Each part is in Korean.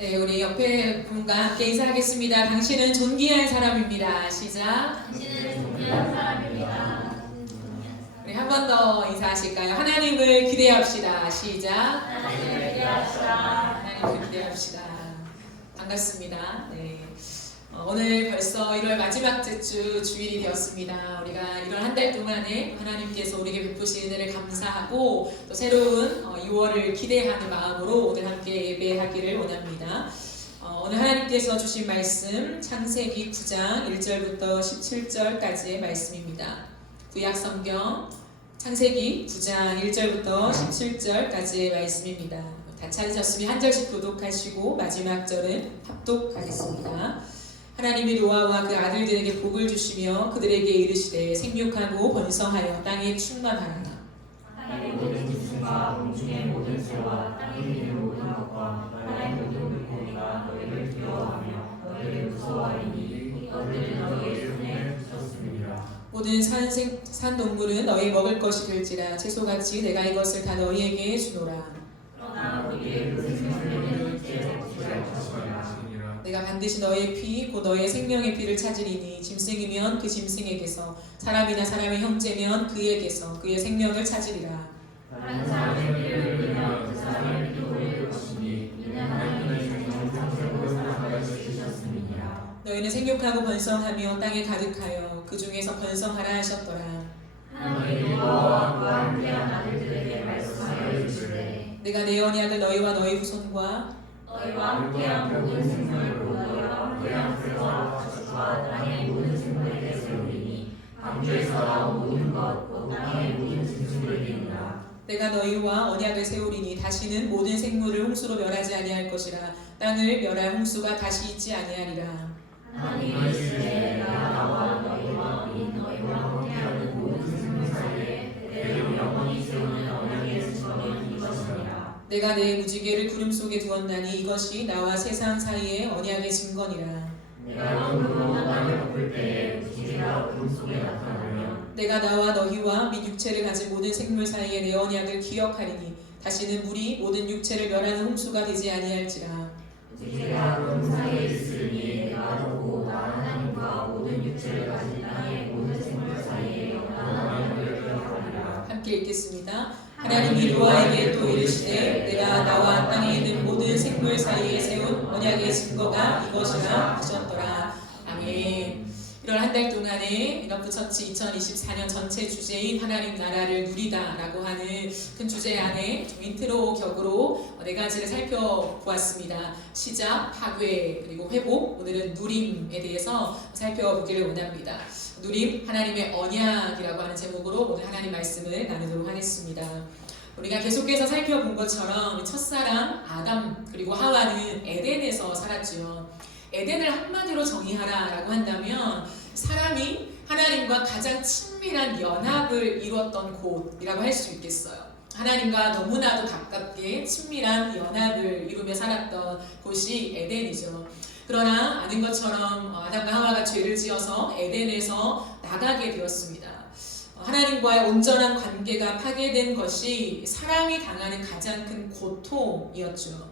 네, 우리 옆에 분과 함께 인사하겠습니다. 당신은 존귀한 사람입니다. 시작. 당신은 존귀한 사람입니다. 우리 한 번 더 인사하실까요? 하나님을 기대합시다. 시작. 하나님을 기대합시다. 하나님을 기대합시다. 반갑습니다. 네. 오늘 벌써 1월 마지막 주 주일이 되었습니다. 우리가 이런 한 달 동안에 하나님께서 우리에게 베푸신 은혜를 감사하고 또 새로운 6월을 기대하는 마음으로 오늘 함께 예배하기를 원합니다. 오늘 하나님께서 주신 말씀 창세기 9장 1절부터 17절까지의 말씀입니다. 구약 성경 창세기 9장 1절부터 17절까지의 말씀입니다. 다 찾으셨으면 한 절씩 교독하시고 마지막 절은 합독하겠습니다. 하나님이 노아와 그 아들들에게 복을 주시며 그들에게 이르시되 생육하고 번성하여 땅에 충만하라. 땅의 모든 짐승과 공중의 모든 새와 땅에 있는 모든 것과 바다의 모든 물고기가 너희를 두려워하며 너희를 무서워하리니 이것들은 너희의 손에 붙었습니다. 모든 산 동물은 너희 먹을 것이 될지라 채소같이 내가 이것을 다 너희에게 주노라. 그러나 우리의 그 생명을 제적지할 것이니라. 내가 반드시 너의 피 곧 너의 생명의 피를 찾으리니 짐승이면 그 짐승에게서 사람이나 사람의 형제면 그에게서 그의 생명을 찾으리라. 다른 사람의 피를 흘리면 그 사람의 피도 흘릴 것이니 이는 하나님의 생명을 창세고 사람을 지으셨음이니라. 너희는 생육하고 번성하며 땅에 가득하여 그 중에서 번성하라 하셨더라. 하나님이 노아와 그와 함께한 아들들에게 말씀하여 이르시되 내가 내 언약을 너희와 너희 후손과 너희와 함께한 모든 생물과 너희와 함께한 새와 가축과 땅의 모든 생물에게 세우리니 방주에서 나온 모든 것 곧 땅의 모든 짐승에게니라. 내가 너희와 언약을 세우리니 다시는 모든 생물을 홍수로 멸하지 아니할 것이라. 땅을 멸할 홍수가 다시 있지 아니하리라. 하나님이 이르시되 내가 나와 너희와 및 너희와 함께하는 모든 생물 사이에 대대로 영원히 세우는 언약의 증거는 이것이니라. 내가 내 무지개를 구름 속에 두었나니 이것이 나와 세상 사이의 언약의 증거니라. 내가 영으로 땅을 덮을 때에 무지개가 구름 속에 나타나면 내가 나와 너희와 및 육체를 가진 모든 생물 사이에 내 언약을 기억하리니 다시는 물이 모든 육체를 멸하는 홍수가 되지 아니할지라. 무지개가 구름 사이에 있으니 내가 보고 나 하나님과 모든 육체를 가진 땅의 모든 생물 사이에 영원한 언약을 기억하리라. 함께 읽겠습니다. 하나님이 노아에게 또 이르시되 내가 나와 땅에 있는 모든 생물 사이에 세운 언약의 증거가 이것이라 하셨더라. 아멘. 1월 한 달 동안에 이너프처치 2024년 전체 주제인 하나님 나라를 누리다라고 하는 큰 주제 안에 좀 인트로 격으로 네 가지를 살펴보았습니다. 시작, 파괴, 그리고 회복, 오늘은 누림에 대해서 살펴보기를 원합니다. 누림, 하나님의 언약이라고 하는 제목으로 오늘 하나님 말씀을 나누도록 하겠습니다. 우리가 계속해서 살펴본 것처럼 첫사람 아담 그리고 하와는 에덴에서 살았죠. 에덴을 한마디로 정의하라라고 한다면 사람이 하나님과 가장 친밀한 연합을 이루었던 곳이라고 할 수 있겠어요. 하나님과 너무나도 가깝게 친밀한 연합을 이루며 살았던 곳이 에덴이죠. 그러나 아는 것처럼 아담과 하와가 죄를 지어서 에덴에서 나가게 되었습니다. 하나님과의 온전한 관계가 파괴된 것이 사람이 당하는 가장 큰 고통이었죠.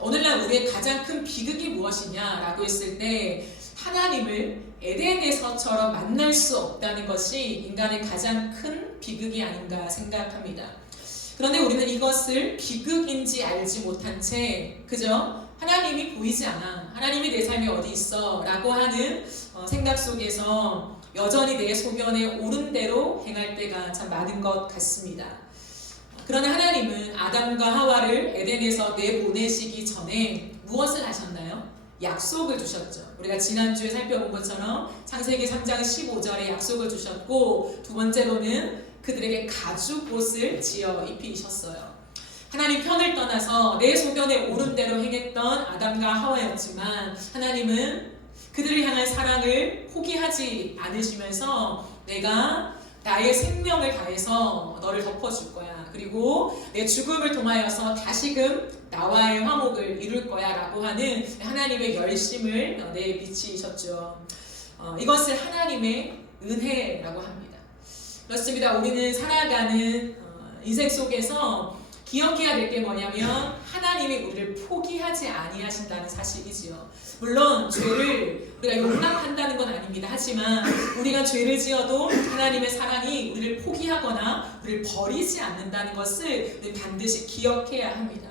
오늘날 우리의 가장 큰 비극이 무엇이냐라고 했을 때 하나님을 에덴에서처럼 만날 수 없다는 것이 인간의 가장 큰 비극이 아닌가 생각합니다. 그런데 우리는 이것을 비극인지 알지 못한 채 그저 하나님이 보이지 않아, 하나님이 내 삶에 어디 있어 라고 하는 생각 속에서 여전히 내 소견에 옳은 대로 행할 때가 참 많은 것 같습니다. 그러나 하나님은 아담과 하와를 에덴에서 내보내시기 전에 무엇을 하셨나요? 약속을 주셨죠. 우리가 지난주에 살펴본 것처럼 창세기 3장 15절에 약속을 주셨고 두 번째로는 그들에게 가죽옷을 지어 입히셨어요. 하나님 편을 떠나서 내 소견에 옳은 대로 행했던 아담과 하와였지만 하나님은 그들을 향한 사랑을 포기하지 않으시면서 내가 나의 생명을 다해서 너를 덮어줄 거야. 그리고 내 죽음을 통하여서 다시금 나와의 화목을 이룰 거야 라고 하는 하나님의 열심을 내비치셨죠. 이것을 하나님의 은혜라고 합니다. 그렇습니다. 우리는 살아가는 인생 속에서 기억해야 될 게 뭐냐면 하나님이 우리를 포기하지 아니하신다는 사실이지요. 물론 죄를 우리가 용납한다는 건 아닙니다. 하지만 우리가 죄를 지어도 하나님의 사랑이 우리를 포기하거나 우리를 버리지 않는다는 것을 반드시 기억해야 합니다.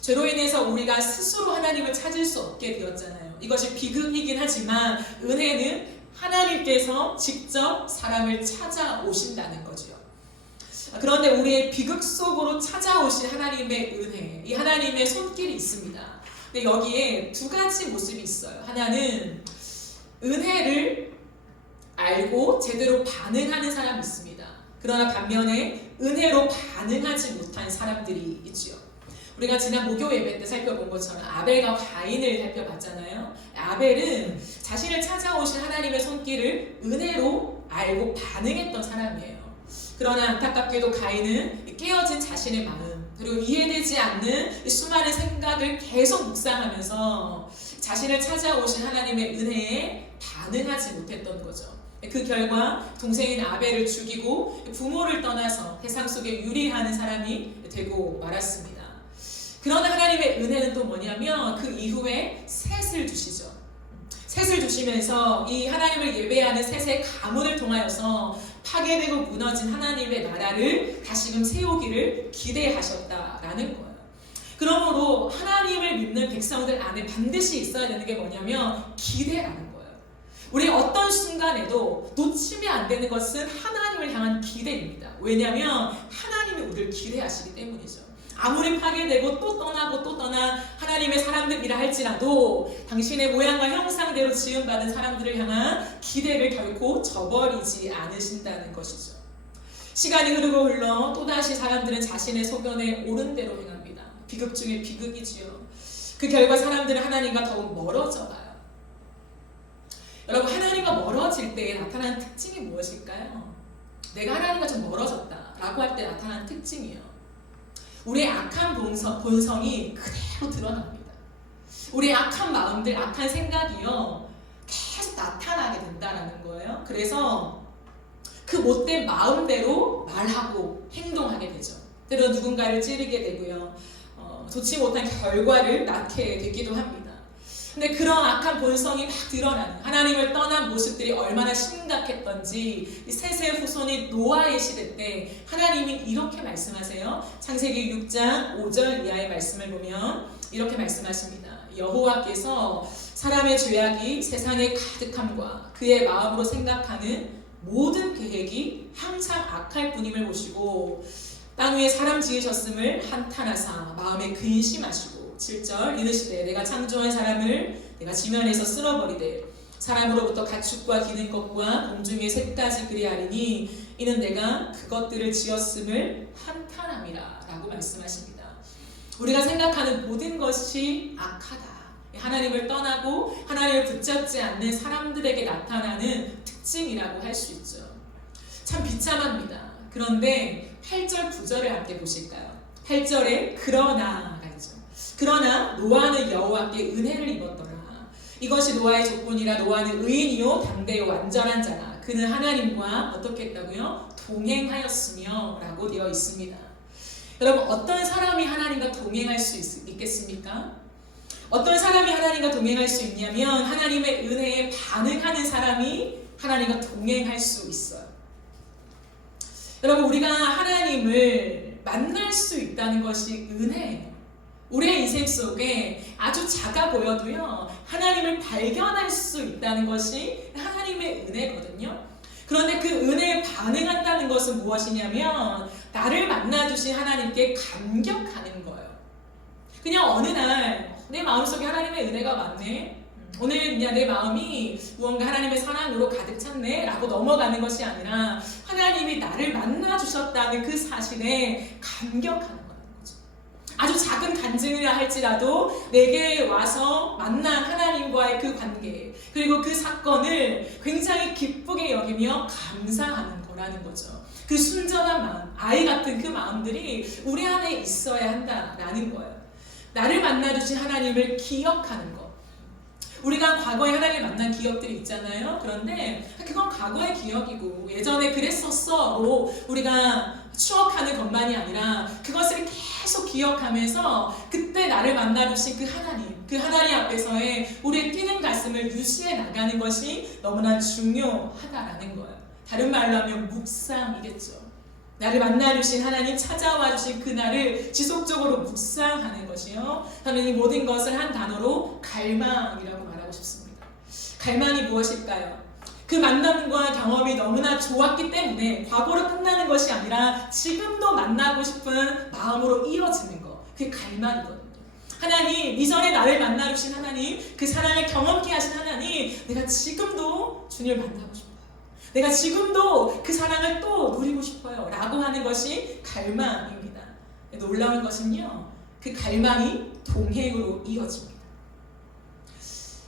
죄로 인해서 우리가 스스로 하나님을 찾을 수 없게 되었잖아요. 이것이 비극이긴 하지만 은혜는 하나님께서 직접 사람을 찾아오신다는 거죠. 그런데 우리의 비극 속으로 찾아오신 하나님의 은혜, 이 하나님의 손길이 있습니다. 근데 여기에 두 가지 모습이 있어요. 하나는 은혜를 알고 제대로 반응하는 사람이 있습니다. 그러나 반면에 은혜로 반응하지 못한 사람들이 있지요. 우리가 지난 목요 예배 때 살펴본 것처럼 아벨과 가인을 살펴봤잖아요. 아벨은 자신을 찾아오신 하나님의 손길을 은혜로 알고 반응했던 사람이에요. 그러나 안타깝게도 가인은 깨어진 자신의 마음, 그리고 이해되지 않는 수많은 생각을 계속 묵상하면서 자신을 찾아오신 하나님의 은혜에 반응하지 못했던 거죠. 그 결과 동생인 아벨을 죽이고 부모를 떠나서 세상 속에 유리하는 사람이 되고 말았습니다. 그러나 하나님의 은혜는 또 뭐냐면 그 이후에 셋을 주시죠. 셋을 주시면서 이 하나님을 예배하는 셋의 가문을 통하여서 파괴되고 무너진 하나님의 나라를 다시금 세우기를 기대하셨다라는 거예요. 그러므로 하나님을 믿는 백성들 안에 반드시 있어야 되는 게 뭐냐면 기대라는 거예요. 우리 어떤 순간에도 놓치면 안 되는 것은 하나님을 향한 기대입니다. 왜냐하면 하나님이 우리를 기대하시기 때문이죠. 아무리 파괴되고 또 떠나고 또 떠난 하나님의 사람들이라 할지라도 당신의 모양과 형상대로 지음받은 사람들을 향한 기대를 결코 저버리지 않으신다는 것이죠. 시간이 흐르고 흘러 또다시 사람들은 자신의 소견에 옳은 대로 행합니다. 비극 중에 비극이지요. 그 결과 사람들은 하나님과 더욱 멀어져 가요. 여러분, 하나님과 멀어질 때에 나타나는 특징이 무엇일까요? 내가 하나님과 좀 멀어졌다라고 할 때 나타나는 특징이에요. 우리의 악한 본성이 그대로 드러납니다. 우리의 악한 마음들, 악한 생각이요 계속 나타나게 된다는 거예요. 그래서 그 못된 마음대로 말하고 행동하게 되죠. 때로 누군가를 찌르게 되고요, 좋지 못한 결과를 낳게 되기도 합니다. 근데 그런 악한 본성이 막 드러나는 하나님을 떠난 모습들이 얼마나 심각했던지 셋의 후손이 노아의 시대 때 하나님이 이렇게 말씀하세요. 창세기 6장 5절 이하의 말씀을 보면 이렇게 말씀하십니다. 여호와께서 사람의 죄악이 세상에 가득함과 그의 마음으로 생각하는 모든 계획이 항상 악할 뿐임을 보시고 땅 위에 사람 지으셨음을 한탄하사 마음에 근심하시고 7절 이르시되 내가 창조한 사람을 내가 지면에서 쓸어버리되 사람으로부터 가축과 기는 것과 공중의 새까지 그리하리니 이는 내가 그것들을 지었음을 한탄함이라 라고 말씀하십니다. 우리가 생각하는 모든 것이 악하다, 하나님을 떠나고 하나님을 붙잡지 않는 사람들에게 나타나는 특징이라고 할 수 있죠. 참 비참합니다. 그런데 8절 9절을 함께 보실까요? 8절에 그러나 그러나 노아는 여호와께 은혜를 입었더라. 이것이 노아의 조건이라. 노아는 의인이요 당대요 완전한 자라. 그는 하나님과 어떻게 했다고요? 동행하였으며 라고 되어 있습니다. 여러분, 어떤 사람이 하나님과 동행할 수 있겠습니까? 어떤 사람이 하나님과 동행할 수 있냐면 하나님의 은혜에 반응하는 사람이 하나님과 동행할 수 있어요. 여러분, 우리가 하나님을 만날 수 있다는 것이 은혜예요. 우리의 인생 속에 아주 작아 보여도요 하나님을 발견할 수 있다는 것이 하나님의 은혜거든요. 그런데 그 은혜에 반응한다는 것은 무엇이냐면 나를 만나주신 하나님께 감격하는 거예요. 그냥 어느 날 내 마음속에 하나님의 은혜가 많네, 오늘 그냥 내 마음이 무언가 하나님의 사랑으로 가득 찼네 라고 넘어가는 것이 아니라 하나님이 나를 만나주셨다는 그 사실에 감격하는 거예요. 아주 작은 간증이라 할지라도 내게 와서 만난 하나님과의 그 관계, 그리고 그 사건을 굉장히 기쁘게 여기며 감사하는 거라는 거죠. 그 순전한 마음, 아이 같은 그 마음들이 우리 안에 있어야 한다라는 거예요. 나를 만나주신 하나님을 기억하는 것. 우리가 과거에 하나님을 만난 기억들이 있잖아요. 그런데 그건 과거의 기억이고 예전에 그랬었어로 우리가 추억하는 것만이 아니라 그것을 계속 기억하면서 그때 나를 만나 주신 그 하나님 앞에서의 우리의 뛰는 가슴을 유지해 나가는 것이 너무나 중요하다라는 거예요. 다른 말로 하면 묵상이겠죠. 나를 만나 주신 하나님, 찾아와 주신 그날을 지속적으로 묵상하는 것이요. 저는 이 모든 것을 한 단어로 갈망이라고 말하고 싶습니다. 갈망이 무엇일까요? 그 만남과 경험이 너무나 좋았기 때문에 과거로 끝나는 것이 아니라 지금도 만나고 싶은 마음으로 이어지는 것, 그게 갈망이거든요. 하나님, 이전에 나를 만나 주신 하나님, 그 사랑을 경험케 하신 하나님, 내가 지금도 주님을 만나고 싶어요. 내가 지금도 그 사랑을 또 누리고 싶어요 라고 하는 것이 갈망입니다. 놀라운 것은요, 그 갈망이 동행으로 이어집니다.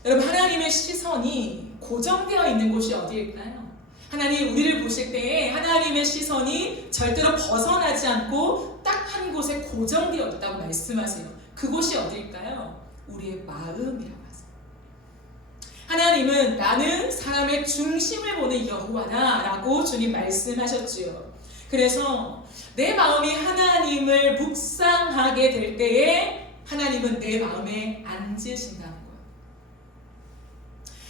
여러분, 하나님의 시선이 고정되어 있는 곳이 어디일까요? 하나님 우리를 보실 때에 하나님의 시선이 절대로 벗어나지 않고 딱 한 곳에 고정되어 있다고 말씀하세요. 그곳이 어디일까요? 우리의 마음이라고 하세요. 하나님은 나는 사람의 중심을 보는 여호와다 라고 주님 말씀하셨지요. 그래서 내 마음이 하나님을 묵상하게 될 때에 하나님은 내 마음에 앉으신다는 거예요.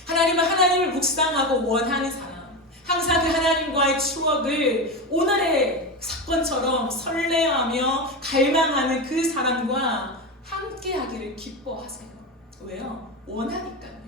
하나님은 하나님을 묵상하고 원하는 사람, 항상 그 하나님과의 추억을 오늘의 사건처럼 설레하며 갈망하는 그 사람과 함께하기를 기뻐하세요. 왜요? 원하니까요.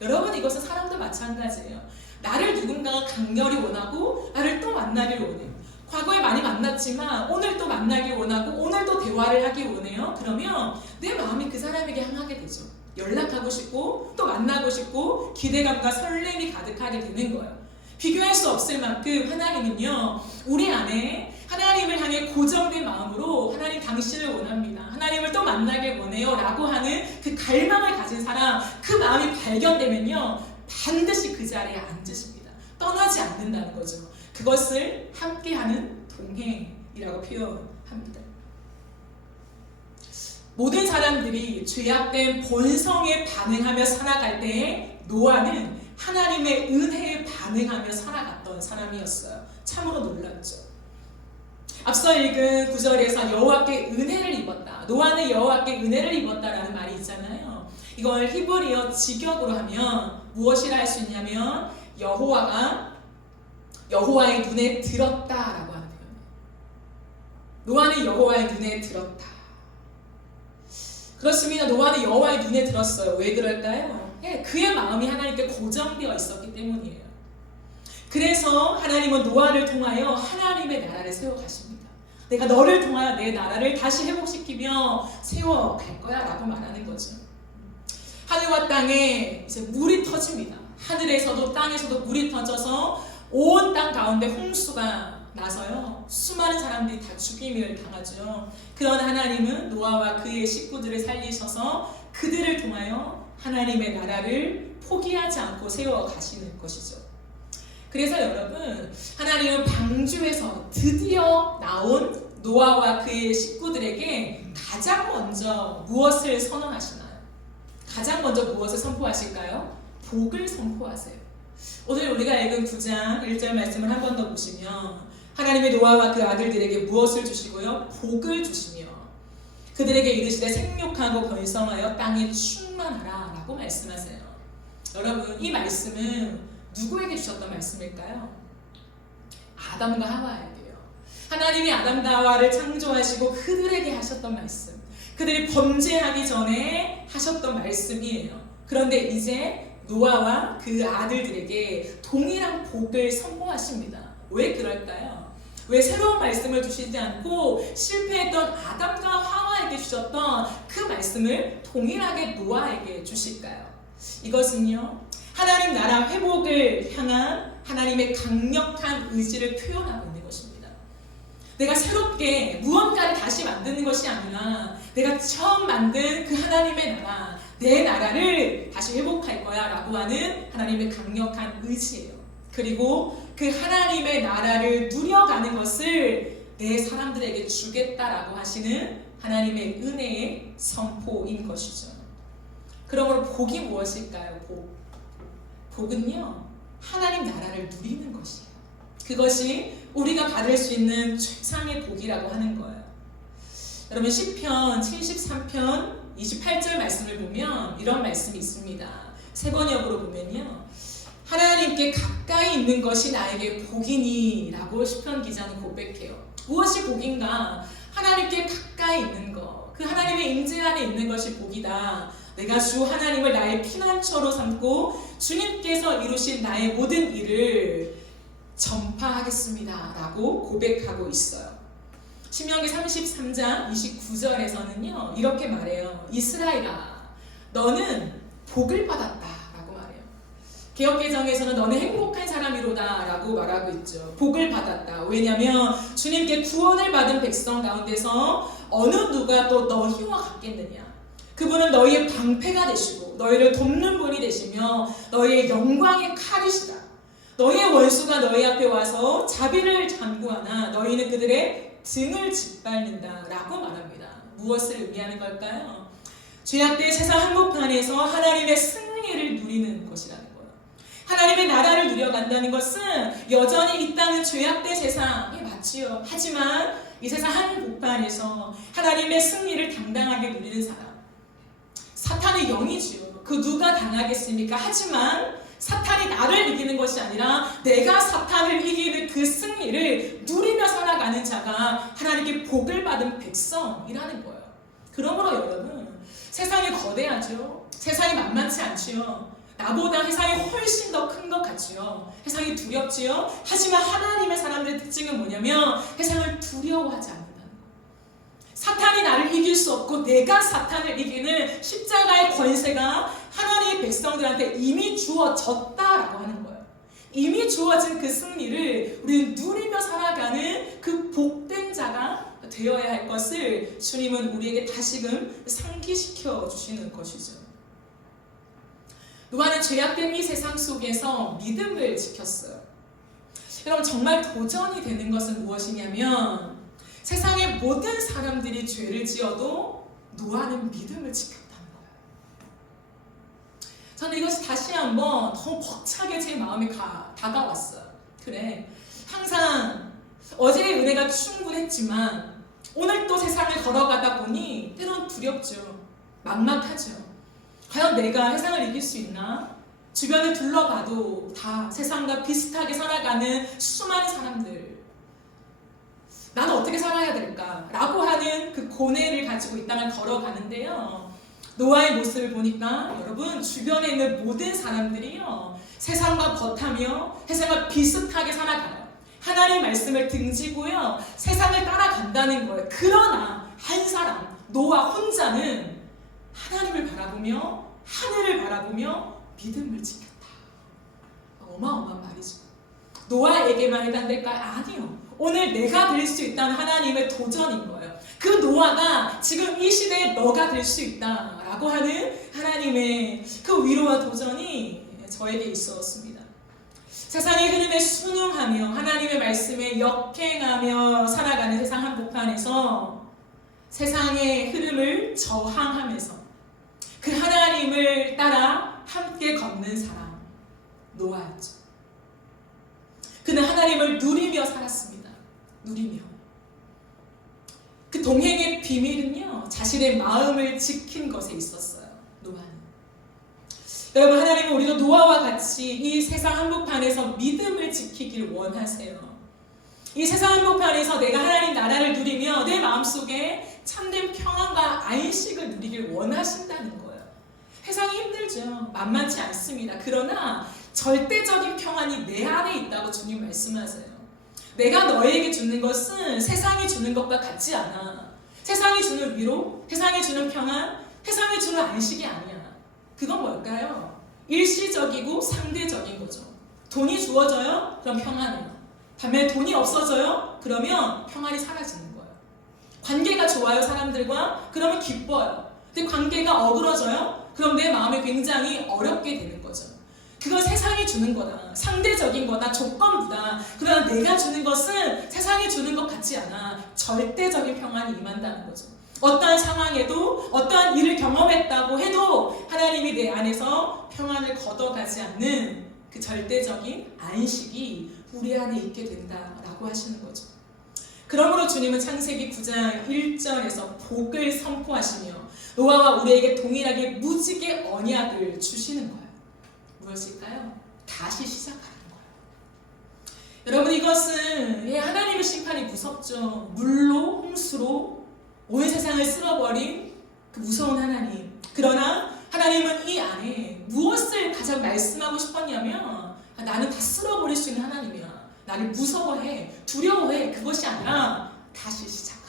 여러분, 이것은 사람도 마찬가지예요. 나를 누군가가 강렬히 원하고 나를 또 만나길 원해요. 과거에 많이 만났지만 오늘 또 만나길 원하고 오늘 또 대화를 하길 원해요. 그러면 내 마음이 그 사람에게 향하게 되죠. 연락하고 싶고 또 만나고 싶고 기대감과 설렘이 가득하게 되는 거예요. 비교할 수 없을 만큼 하나님은요, 우리 안에 하나님을 향해 고정된 마음으로 하나님 당신을 원합니다, 하나님을 또 만나길 원해요 라고 하는 그 갈망을 가진 사람, 그 마음이 발견되면요 반드시 그 자리에 앉으십니다. 떠나지 않는다는 거죠. 그것을 함께하는 동행이라고 표현합니다. 모든 사람들이 죄악된 본성에 반응하며 살아갈 때에 노아는 하나님의 은혜에 반응하며 살아갔던 사람이었어요. 참으로 놀랍죠. 앞서 읽은 9절에서 여호와께 은혜를 입었다, 노아는 여호와께 은혜를 입었다라는 말이 있잖아요. 이걸 히브리어 직역으로 하면 무엇이라 할 수 있냐면 여호와의 눈에 들었다라고 하는 표현이에요. 노아는 여호와의 눈에 들었다. 그렇습니다. 노아는 여호와의 눈에 들었어요. 왜 그럴까요? 그의 마음이 하나님께 고정되어 있었기 때문이에요. 그래서 하나님은 노아를 통하여 하나님의 나라를 세워가십니다. 내가 너를 통하여 내 나라를 다시 회복시키며 세워갈 거야 라고 말하는 거죠. 하늘과 땅에 이제 물이 터집니다. 하늘에서도 땅에서도 물이 터져서 온 땅 가운데 홍수가 나서요 수많은 사람들이 다 죽임을 당하죠. 그런 하나님은 노아와 그의 식구들을 살리셔서 그들을 통하여 하나님의 나라를 포기하지 않고 세워가시는 것이죠. 그래서 여러분, 하나님은 방주에서 드디어 나온 노아와 그의 식구들에게 가장 먼저 무엇을 선언하시나요? 가장 먼저 무엇을 선포하실까요? 복을 선포하세요. 오늘 우리가 읽은 9장 1절 말씀을 한 번 더 보시면 하나님의 노아와 그 아들들에게 무엇을 주시고요? 복을 주시며 그들에게 이르시되 생육하고 번성하여 땅에 충만하라 라고 말씀하세요. 여러분, 이 말씀은 누구에게 주셨던 말씀일까요? 아담과 하와에게요. 하나님이 아담과 하와를 창조하시고 그들에게 하셨던 말씀, 그들이 범죄하기 전에 하셨던 말씀이에요. 그런데 이제 노아와 그 아들들에게 동일한 복을 선포하십니다. 왜 그럴까요? 왜 새로운 말씀을 주시지 않고 실패했던 아담과 하와에게 주셨던 그 말씀을 동일하게 노아에게 주실까요? 이것은요, 하나님 나라 회복을 향한 하나님의 강력한 의지를 표현하고 있는 것입니다. 내가 새롭게 무언가를 다시 만드는 것이 아니라 내가 처음 만든 그 하나님의 나라, 내 나라를 다시 회복할 거야 라고 하는 하나님의 강력한 의지예요. 그리고 그 하나님의 나라를 누려가는 것을 내 사람들에게 주겠다라고 하시는 하나님의 은혜의 선포인 것이죠. 그러므로 복이 무엇일까요? 복은요, 하나님 나라를 누리는 것이에요. 그것이 우리가 받을 수 있는 최상의 복이라고 하는 거예요. 여러분 시편 73편 28절 말씀을 보면 이런 말씀이 있습니다. 세 번역으로 보면요, 하나님께 가까이 있는 것이 나에게 복이니 라고 시편 기자는 고백해요. 무엇이 복인가? 하나님께 가까이 있는 것, 그 하나님의 임재 안에 있는 것이 복이다. 내가 주 하나님을 나의 피난처로 삼고 주님께서 이루신 나의 모든 일을 전파하겠습니다 라고 고백하고 있어요. 신명기 33장 29절에서는요 이렇게 말해요. 이스라엘아, 너는 복을 받았다 라고 말해요. 개역개정에서는 너는 행복한 사람이로다 라고 말하고 있죠. 복을 받았다. 왜냐하면 주님께 구원을 받은 백성 가운데서 어느 누가 또 너희와 같겠느냐. 그분은 너희의 방패가 되시고 너희를 돕는 분이 되시며 너희의 영광의 칼이시다. 너희의 원수가 너희 앞에 와서 자비를 잠구하나 너희는 그들의 등을 짓밟는다 라고 말합니다. 무엇을 의미하는 걸까요? 죄악된 세상 한복판에서 하나님의 승리를 누리는 것이라는 거예요. 하나님의 나라를 누려간다는 것은 여전히 이 땅은 죄악된 세상이 맞지요. 하지만 이 세상 한복판에서 하나님의 승리를 당당하게 누리는 사람, 사탄의 영이지요. 그 누가 당하겠습니까? 하지만 사탄이 나를 이기는 것이 아니라 내가 사탄을 이기는 그 승리를 누리며 살아가는 자가 하나님께 복을 받은 백성이라는 거예요. 그러므로 여러분, 세상이 거대하죠. 세상이 만만치 않지요. 나보다 세상이 훨씬 더 큰 것 같지요. 세상이 두렵지요. 하지만 하나님의 사람들의 특징은 뭐냐면 세상을 두려워하지 않는다는 거예요. 사탄이 나를 이길 수 없고 내가 사탄을 이기는 십자가의 권세가 하나님의 백성들한테 이미 주어졌다라고 하는 거예요. 이미 주어진 그 승리를 우리는 누리며 살아가는 그 복된 자가 되어야 할 것을 주님은 우리에게 다시금 상기시켜 주시는 것이죠. 노아는 죄악된 이 세상 속에서 믿음을 지켰어요. 여러분, 정말 도전이 되는 것은 무엇이냐면 세상의 모든 사람들이 죄를 지어도 노아는 믿음을 지켰다는 거예요. 저는 이것이 다시 한번 더 벅차게 제 마음에 다가왔어요. 그래, 항상 어제의 은혜가 충분했지만 오늘 또 세상을 걸어가다 보니 때론 두렵죠. 막막하죠. 과연 내가 세상을 이길 수 있나? 주변을 둘러봐도 다 세상과 비슷하게 살아가는 수많은 사람들, 나는 어떻게 살아야 될까? 라고 하는 그 고뇌를 가지고 이 땅을 걸어가는데요, 노아의 모습을 보니까 여러분, 주변에 있는 모든 사람들이요 세상과 벗하며 세상과 비슷하게 살아가요. 하나님의 말씀을 등지고요 세상을 따라간다는 거예요. 그러나 한 사람, 노아 혼자는 하나님을 바라보며 하늘을 바라보며 믿음을 지켰다. 어마어마한 말이죠. 노아에게만 해당될까요? 아니요. 오늘 내가 될 수 있다는 하나님의 도전인 거예요. 그 노아가 지금 이 시대에 너가 될 수 있다라고 하는 하나님의 그 위로와 도전이 저에게 있었습니다. 세상의 흐름에 순응하며 하나님의 말씀에 역행하며 살아가는 세상 한복판에서 세상의 흐름을 저항하면서 그 하나님을 따라 함께 걷는 사람, 노아였죠. 그는 하나님을 누리며 살았습니다. 누리며. 그 동행의 비밀은요, 자신의 마음을 지킨 것에 있었어요. 노아는. 여러분, 하나님은 우리도 노아와 같이 이 세상 한복판에서 믿음을 지키길 원하세요. 이 세상 한복판에서 내가 하나님 나라를 누리며 내 마음속에 참된 평안과 안식을 누리길 원하신다는 거예요. 세상이 힘들죠. 만만치 않습니다. 그러나 절대적인 평안이 내 안에 있다고 주님 말씀하세요. 내가 너에게 주는 것은 세상이 주는 것과 같지 않아. 세상이 주는 위로, 세상이 주는 평안, 세상이 주는 안식이 아니야. 그건 뭘까요? 일시적이고 상대적인 거죠. 돈이 주어져요? 그럼 평안해요. 반면에 돈이 없어져요? 그러면 평안이 사라지는 거예요. 관계가 좋아요, 사람들과? 그러면 기뻐요. 근데 관계가 어그러져요? 그럼 내 마음이 굉장히 어렵게 되는 거죠. 그건 세상이 주는 거다. 상대적인 거다. 조건부다. 그러나 내가 주는 것은 세상이 주는 것 같지 않아. 절대적인 평안이 임한다는 거죠. 어떠한 상황에도 어떠한 일을 경험했다고 해도 하나님이 내 안에서 평안을 걷어가지 않는 그 절대적인 안식이 우리 안에 있게 된다라고 하시는 거죠. 그러므로 주님은 창세기 9장 1절에서 복을 선포하시며 노아와 우리에게 동일하게 무지개 언약을 주시는 거예요. 무엇일까요? 다시 시작하는 거예요. 여러분, 이것은 하나님의 심판이 무섭죠. 물로, 홍수로 온 세상을 쓸어버린 그 무서운 하나님. 그러나 하나님은 이 안에 무엇을 가장 말씀하고 싶었냐면 나는 다 쓸어버릴 수 있는 하나님이야. 나를 무서워해, 두려워해. 그것이 아니라 다시 시작하라.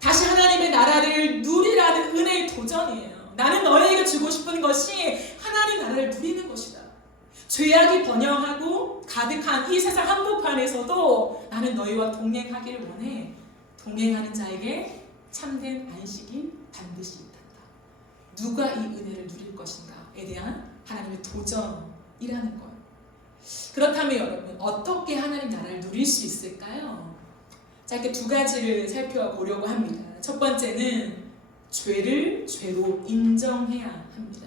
다시 하나님의 나라를 누리라는 은혜의 도전이에요. 나는 너에게 주고 싶은 것이 하나님 나라를 누리는 것이다. 죄악이 번영하고 가득한 이 세상 한복판에서도 나는 너희와 동행하기를 원해. 동행하는 자에게 참된 안식이 반드시 있단다. 누가 이 은혜를 누릴 것인가에 대한 하나님의 도전이라는 거예요. 그렇다면 여러분, 어떻게 하나님 나라를 누릴 수 있을까요? 짧게 두 가지를 살펴보려고 합니다. 첫 번째는 죄를 죄로 인정해야 합니다.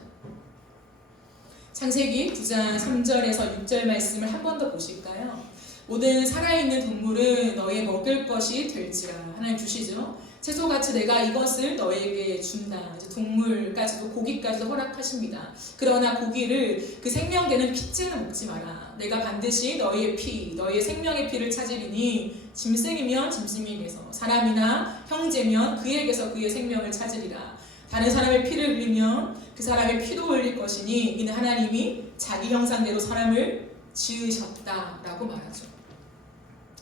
창세기 9장 3절에서 6절 말씀을 한 번 더 보실까요? 모든 살아있는 동물은 너의 먹을 것이 될지라. 하나님 주시죠. 채소같이 내가 이것을 너에게 준다. 이제 동물까지도 고기까지도 허락하십니다. 그러나 고기를 그 생명되는 피째는 먹지 마라. 내가 반드시 너희의 피, 너희의 생명의 피를 찾으리니 짐승이면 짐승에게서, 사람이나 형제면 그에게서 그의 생명을 찾으리라. 다른 사람의 피를 흘리면 그 사람의 피도 흘릴 것이니 이는 하나님이 자기 형상대로 사람을 지으셨다라고 말하죠.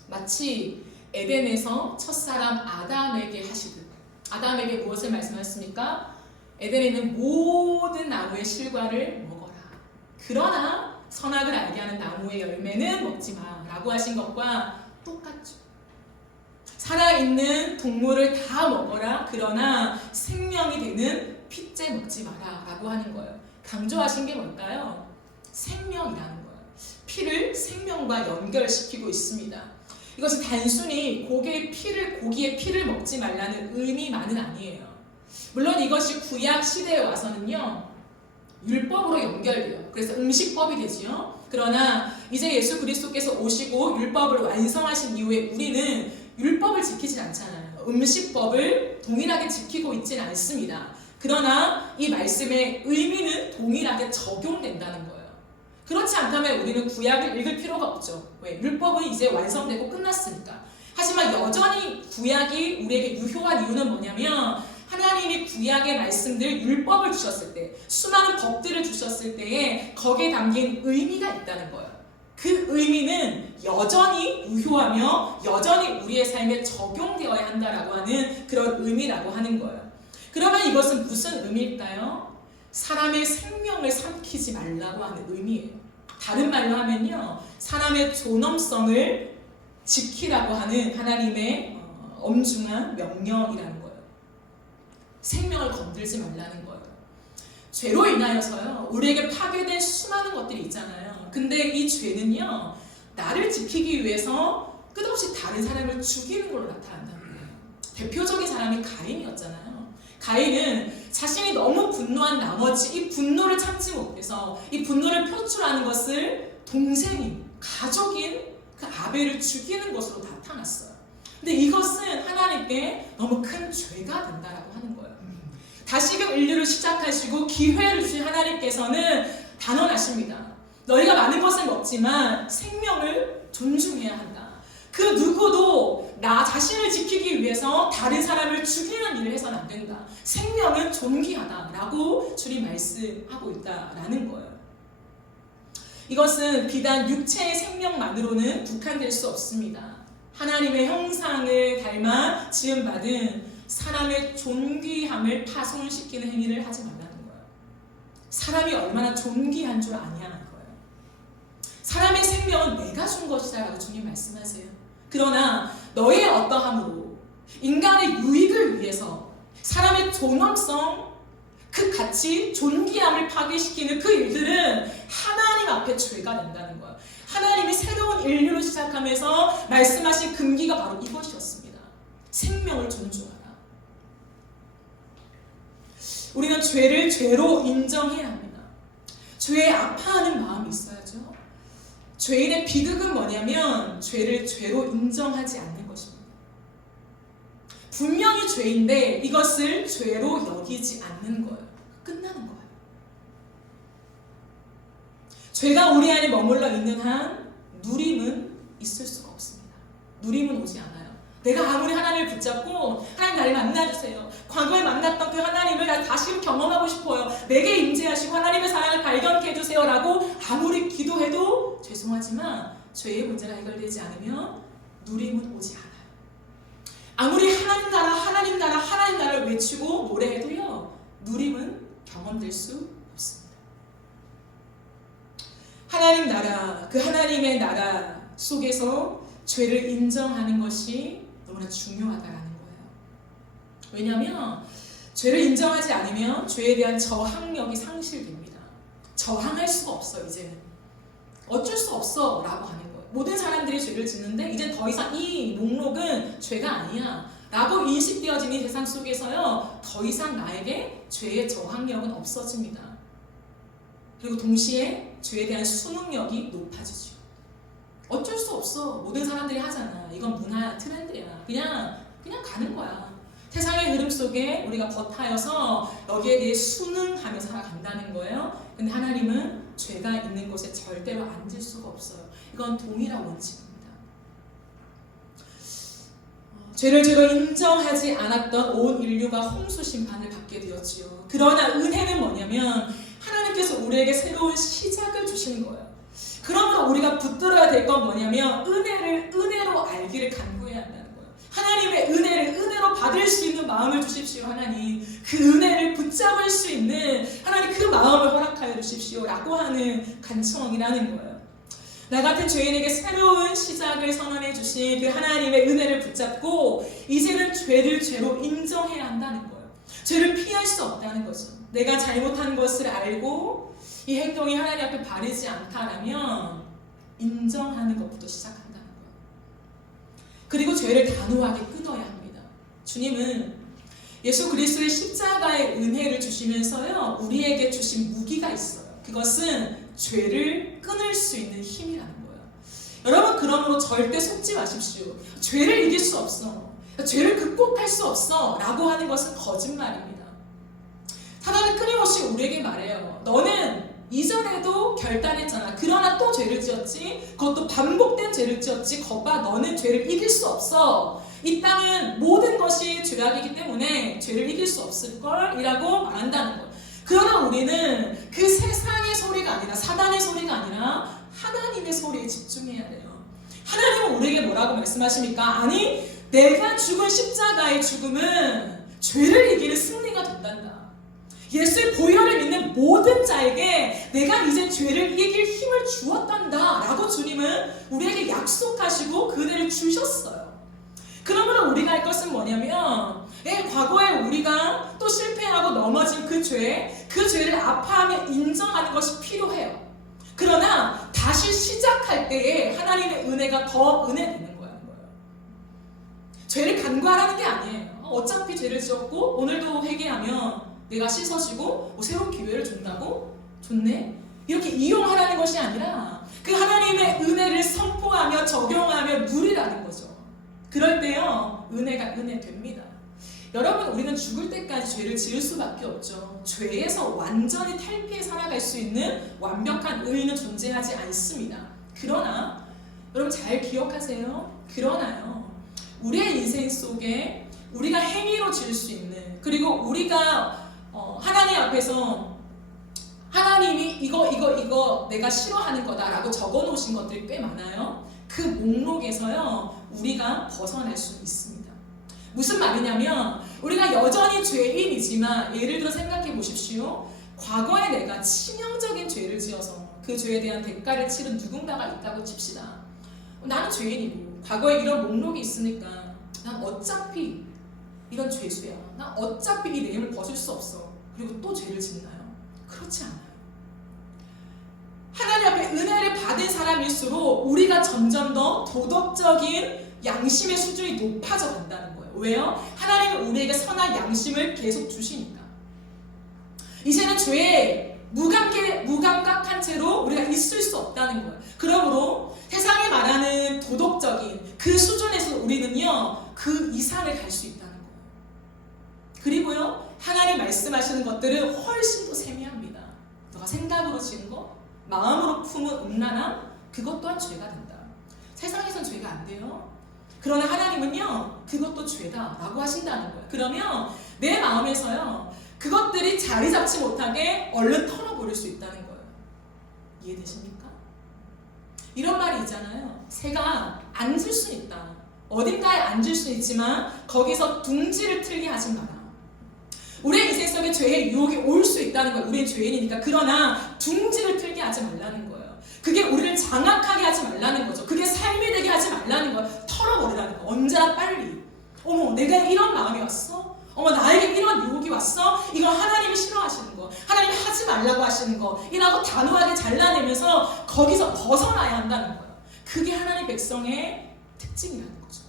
마치 에덴에서 첫사람 아담에게 하시듯. 아담에게 무엇을 말씀하셨습니까? 에덴에 있는 모든 나무의 실과를 먹어라. 그러나 선악을 알게 하는 나무의 열매는 먹지 마 라고 하신 것과 똑같죠. 살아있는 동물을 다 먹어라. 그러나 생명이 되는 피째 먹지 마라 라고 하는 거예요. 강조하신 게 뭘까요? 생명이라는 거예요. 피를 생명과 연결시키고 있습니다. 이것은 단순히 고기의 피를 먹지 말라는 의미만은 아니에요. 물론 이것이 구약 시대에 와서는요, 율법으로 연결돼요. 그래서 음식법이 되지요. 그러나 이제 예수 그리스도께서 오시고 율법을 완성하신 이후에 우리는 율법을 지키진 않잖아요. 음식법을 동일하게 지키고 있진 않습니다. 그러나 이 말씀의 의미는 동일하게 적용된다는 거예요. 그렇지 않다면 우리는 구약을 읽을 필요가 없죠. 왜? 율법은 이제 완성되고 끝났으니까. 하지만 여전히 구약이 우리에게 유효한 이유는 뭐냐면 하나님이 구약의 말씀들, 율법을 주셨을 때, 수많은 법들을 주셨을 때에 거기에 담긴 의미가 있다는 거예요. 그 의미는 여전히 유효하며 여전히 우리의 삶에 적용되어야 한다라고 하는 그런 의미라고 하는 거예요. 그러면 이것은 무슨 의미일까요? 사람의 생명을 삼키지 말라고 하는 의미예요. 다른 말로 하면요, 사람의 존엄성을 지키라고 하는 하나님의 엄중한 명령이라는 거예요. 생명을 건들지 말라는 거예요. 죄로 인하여서요, 우리에게 파괴된 수많은 것들이 있잖아요. 근데 이 죄는요, 나를 지키기 위해서 끝없이 다른 사람을 죽이는 걸로 나타난다는 거예요. 대표적인 사람이 가인이었잖아요. 가인은 자신이 너무 분노한 나머지 이 분노를 참지 못해서 이 분노를 표출하는 것을 동생인, 가족인 그 아벨을 죽이는 것으로 나타났어요. 근데 이것은 하나님께 너무 큰 죄가 된다라고 하는 거예요. 다시금 인류를 시작하시고 기회를 주신 하나님께서는 단언하십니다. 너희가 많은 것을 먹지만 생명을 존중해야 한다. 그 누구도 나 자신을 지키기 위해서 다른 사람을 죽이는 일을 해서는 안 된다. 생명은 존귀하다라고 주님 말씀하고 있다라는 거예요. 이것은 비단 육체의 생명만으로는 국한될 수 없습니다. 하나님의 형상을 닮아 지음받은 사람의 존귀함을 파손시키는 행위를 하지 말라는 거예요. 사람이 얼마나 존귀한 줄 아냐는 거예요. 사람의 생명은 내가 준 것이다 라고 주님 말씀하세요. 그러나 너의 어떠함으로 인간의 유익을 위해서 사람의 존엄성, 그 가치, 존귀함을 파괴시키는 그 일들은 하나님 앞에 죄가 된다는 거예요. 하나님이 새로운 인류를 시작하면서 말씀하신 금기가 바로 이것이었습니다. 생명을 존중하라. 우리는 죄를 죄로 인정해야 합니다. 죄에 아파하는 마음이 있어야죠. 죄인의 비극은 뭐냐면 죄를 죄로 인정하지 않는 것입니다. 분명히 죄인데 이것을 죄로 여기지 않는 거예요. 끝나는 거예요. 죄가 우리 안에 머물러 있는 한 누림은 있을 수가 없습니다. 누림은 오지 않아요. 내가 아무리 하나님을 붙잡고 하나님 나를 만나주세요. 과거에 만났던 그 하나님을 나 다시 경험하고 싶어요. 내게 임재하시고 하나님의 사랑을 발견케 해주세요 라고 아무리 기도해도 죄송하지만 죄의 문제가 해결되지 않으면 누림은 오지 않아요. 아무리 하나님 나라 하나님 나라 하나님 나라를 외치고 노래해도요, 누림은 경험될 수 없습니다. 하나님 나라, 그 하나님의 나라 속에서 죄를 인정하는 것이 너무나 중요하다라는 거예요. 왜냐하면 죄를 인정하지 않으면 죄에 대한 저항력이 상실됩니다. 저항할 수가 없어. 이제는 어쩔 수 없어 라고 하는 거예요. 모든 사람들이 죄를 짓는데 이제 더 이상 이 목록은 죄가 아니야 라고 인식되어진 이 세상 속에서요, 더 이상 나에게 죄의 저항력은 없어집니다. 그리고 동시에 죄에 대한 순응력이 높아지죠. 어쩔 수 없어. 모든 사람들이 하잖아. 이건 문화야, 트렌드야. 그냥 가는 거야. 세상의 흐름 속에 우리가 버타여서 여기에 대해 순응하며 살아간다는 거예요. 근데 하나님은 죄가 있는 곳에 절대로 앉을 수가 없어요. 이건 동일한 원칙입니다. 죄를 죄로 인정하지 않았던 온 인류가 홍수 심판을 받게 되었지요. 그러나 은혜는 뭐냐면 하나님께서 우리에게 새로운 시작을 주시는 거예요. 그러므로 우리가 붙들어야 될 건 뭐냐면 은혜를 은혜로 알기를 간구해야 한다는 거예요. 하나님의 은혜를 은혜로 받을 수 있는 마음을 주십시오. 하나님, 그 은혜를 붙잡을 수 있는 하나님 그 마음을 허락하여 주십시오 라고 하는 간청이라는 거예요. 나 같은 죄인에게 새로운 시작을 선언해 주신 그 하나님의 은혜를 붙잡고 이제는 죄를 죄로 인정해야 한다는 거예요. 죄를 피할 수 없다는 거죠. 내가 잘못한 것을 알고 이 행동이 하나님 앞에 바르지 않다라면 인정하는 것부터 시작한다는 거예요. 그리고 죄를 단호하게 끊어야 합니다. 주님은 예수 그리스도의 십자가의 은혜를 주시면서요, 우리에게 주신 무기가 있어요. 그것은 죄를 끊을 수 있는 힘이라는 거예요. 여러분, 그러므로 절대 속지 마십시오. 죄를 이길 수 없어, 죄를 극복할 수 없어 라고 하는 것은 거짓말입니다. 사단은 끊임없이 우리에게 말해요. 너는 이전에도 결단했잖아. 그러나 또 죄를 지었지. 그것도 반복된 죄를 지었지. 거봐, 너는 죄를 이길 수 없어. 이 땅은 모든 것이 죄악이기 때문에 죄를 이길 수 없을걸 이라고 말한다는 거예요. 그러나 우리는 그 세상의 소리가 아니라, 사단의 소리가 아니라 하나님의 소리에 집중해야 돼요. 하나님은 우리에게 뭐라고 말씀하십니까? 아니, 내가 죽은 십자가의 죽음은 죄를 이기는 승리가 된단다. 예수의 보혈을 믿는 모든 자에게 내가 이제 죄를 이길 힘을 주었단다 라고 주님은 우리에게 약속하시고 그 은혜를 주셨어요. 그러므로 우리가 할 것은 뭐냐면, 과거에 우리가 또 실패하고 넘어진 그 죄를 아파하며 인정하는 것이 필요해요. 그러나 다시 시작할 때에 하나님의 은혜가 더 은혜되는 거예요. 죄를 간과하라는 게 아니에요. 어차피 죄를 지었고 오늘도 회개하면 내가 씻어지고 새로운 기회를 준다고? 좋네? 이렇게 이용하라는 것이 아니라 그 하나님의 은혜를 선포하며 적용하며 누리라는 거죠. 그럴 때요, 은혜가 은혜 됩니다. 여러분, 우리는 죽을 때까지 죄를 지을 수밖에 없죠. 죄에서 완전히 탈피해 살아갈 수 있는 완벽한 의인은 존재하지 않습니다. 그러나 여러분 잘 기억하세요. 그러나요, 우리의 인생 속에 우리가 행위로 지을 수 있는, 그리고 우리가 하나님 앞에서 하나님이 이거 내가 싫어하는 거다라고 적어놓으신 것들이 꽤 많아요. 그 목록에서요, 우리가 벗어날 수 있습니다. 무슨 말이냐면, 우리가 여전히 죄인이지만 예를 들어 생각해 보십시오. 과거에 내가 치명적인 죄를 지어서 그 죄에 대한 대가를 치른 누군가가 있다고 칩시다. 나는 죄인이고 과거에 이런 목록이 있으니까 난 어차피 이런 죄수야. 난 어차피 이 내용을 벗을 수 없어. 그리고 또 죄를 짓나요? 그렇지 않아요. 하나님 앞에 은혜를 받은 사람일수록 우리가 점점 더 도덕적인 양심의 수준이 높아져 간다는 거예요. 왜요? 하나님은 우리에게 선한 양심을 계속 주시니까. 이제는 죄의 무감각한 채로 우리가 있을 수 없다는 거예요. 그러므로 세상이 말하는 도덕적인 그 수준에서 우리는요, 그 이상을 갈 수 있다는 거예요. 그리고요, 하나님 말씀하시는 것들은 훨씬 더 세미합니다. 너가 생각으로 지은 거, 마음으로 품은 음란함, 그것 또한 죄가 된다. 세상에선 죄가 안 돼요. 그러나 하나님은요, 그것도 죄다 라고 하신다는 거예요. 그러면 내 마음에서요, 그것들이 자리 잡지 못하게 얼른 털어버릴 수 있다는 거예요. 이해되십니까? 이런 말이 있잖아요. 새가 앉을 수 있다. 어딘가에 앉을 수 있지만 거기서 둥지를 틀게 하지 마라. 우리의 인생 속에 죄의 유혹이 올 수 있다는 거예요. 우리는 죄인이니까. 그러나 둥지를 틀게 하지 말라는 거예요. 그게 우리를 장악하게 하지 말라는 거죠. 그게 삶이 되게 하지 말라는 거예요. 털어버리라는 거예요. 언제나 빨리. 어머, 내가 이런 마음이 왔어? 어머, 나에게 이런 유혹이 왔어? 이건 하나님이 싫어하시는 거, 하나님이 하지 말라고 하시는 거, 이라고 단호하게 잘라내면서 거기서 벗어나야 한다는 거예요. 그게 하나님 백성의 특징이라는 거죠.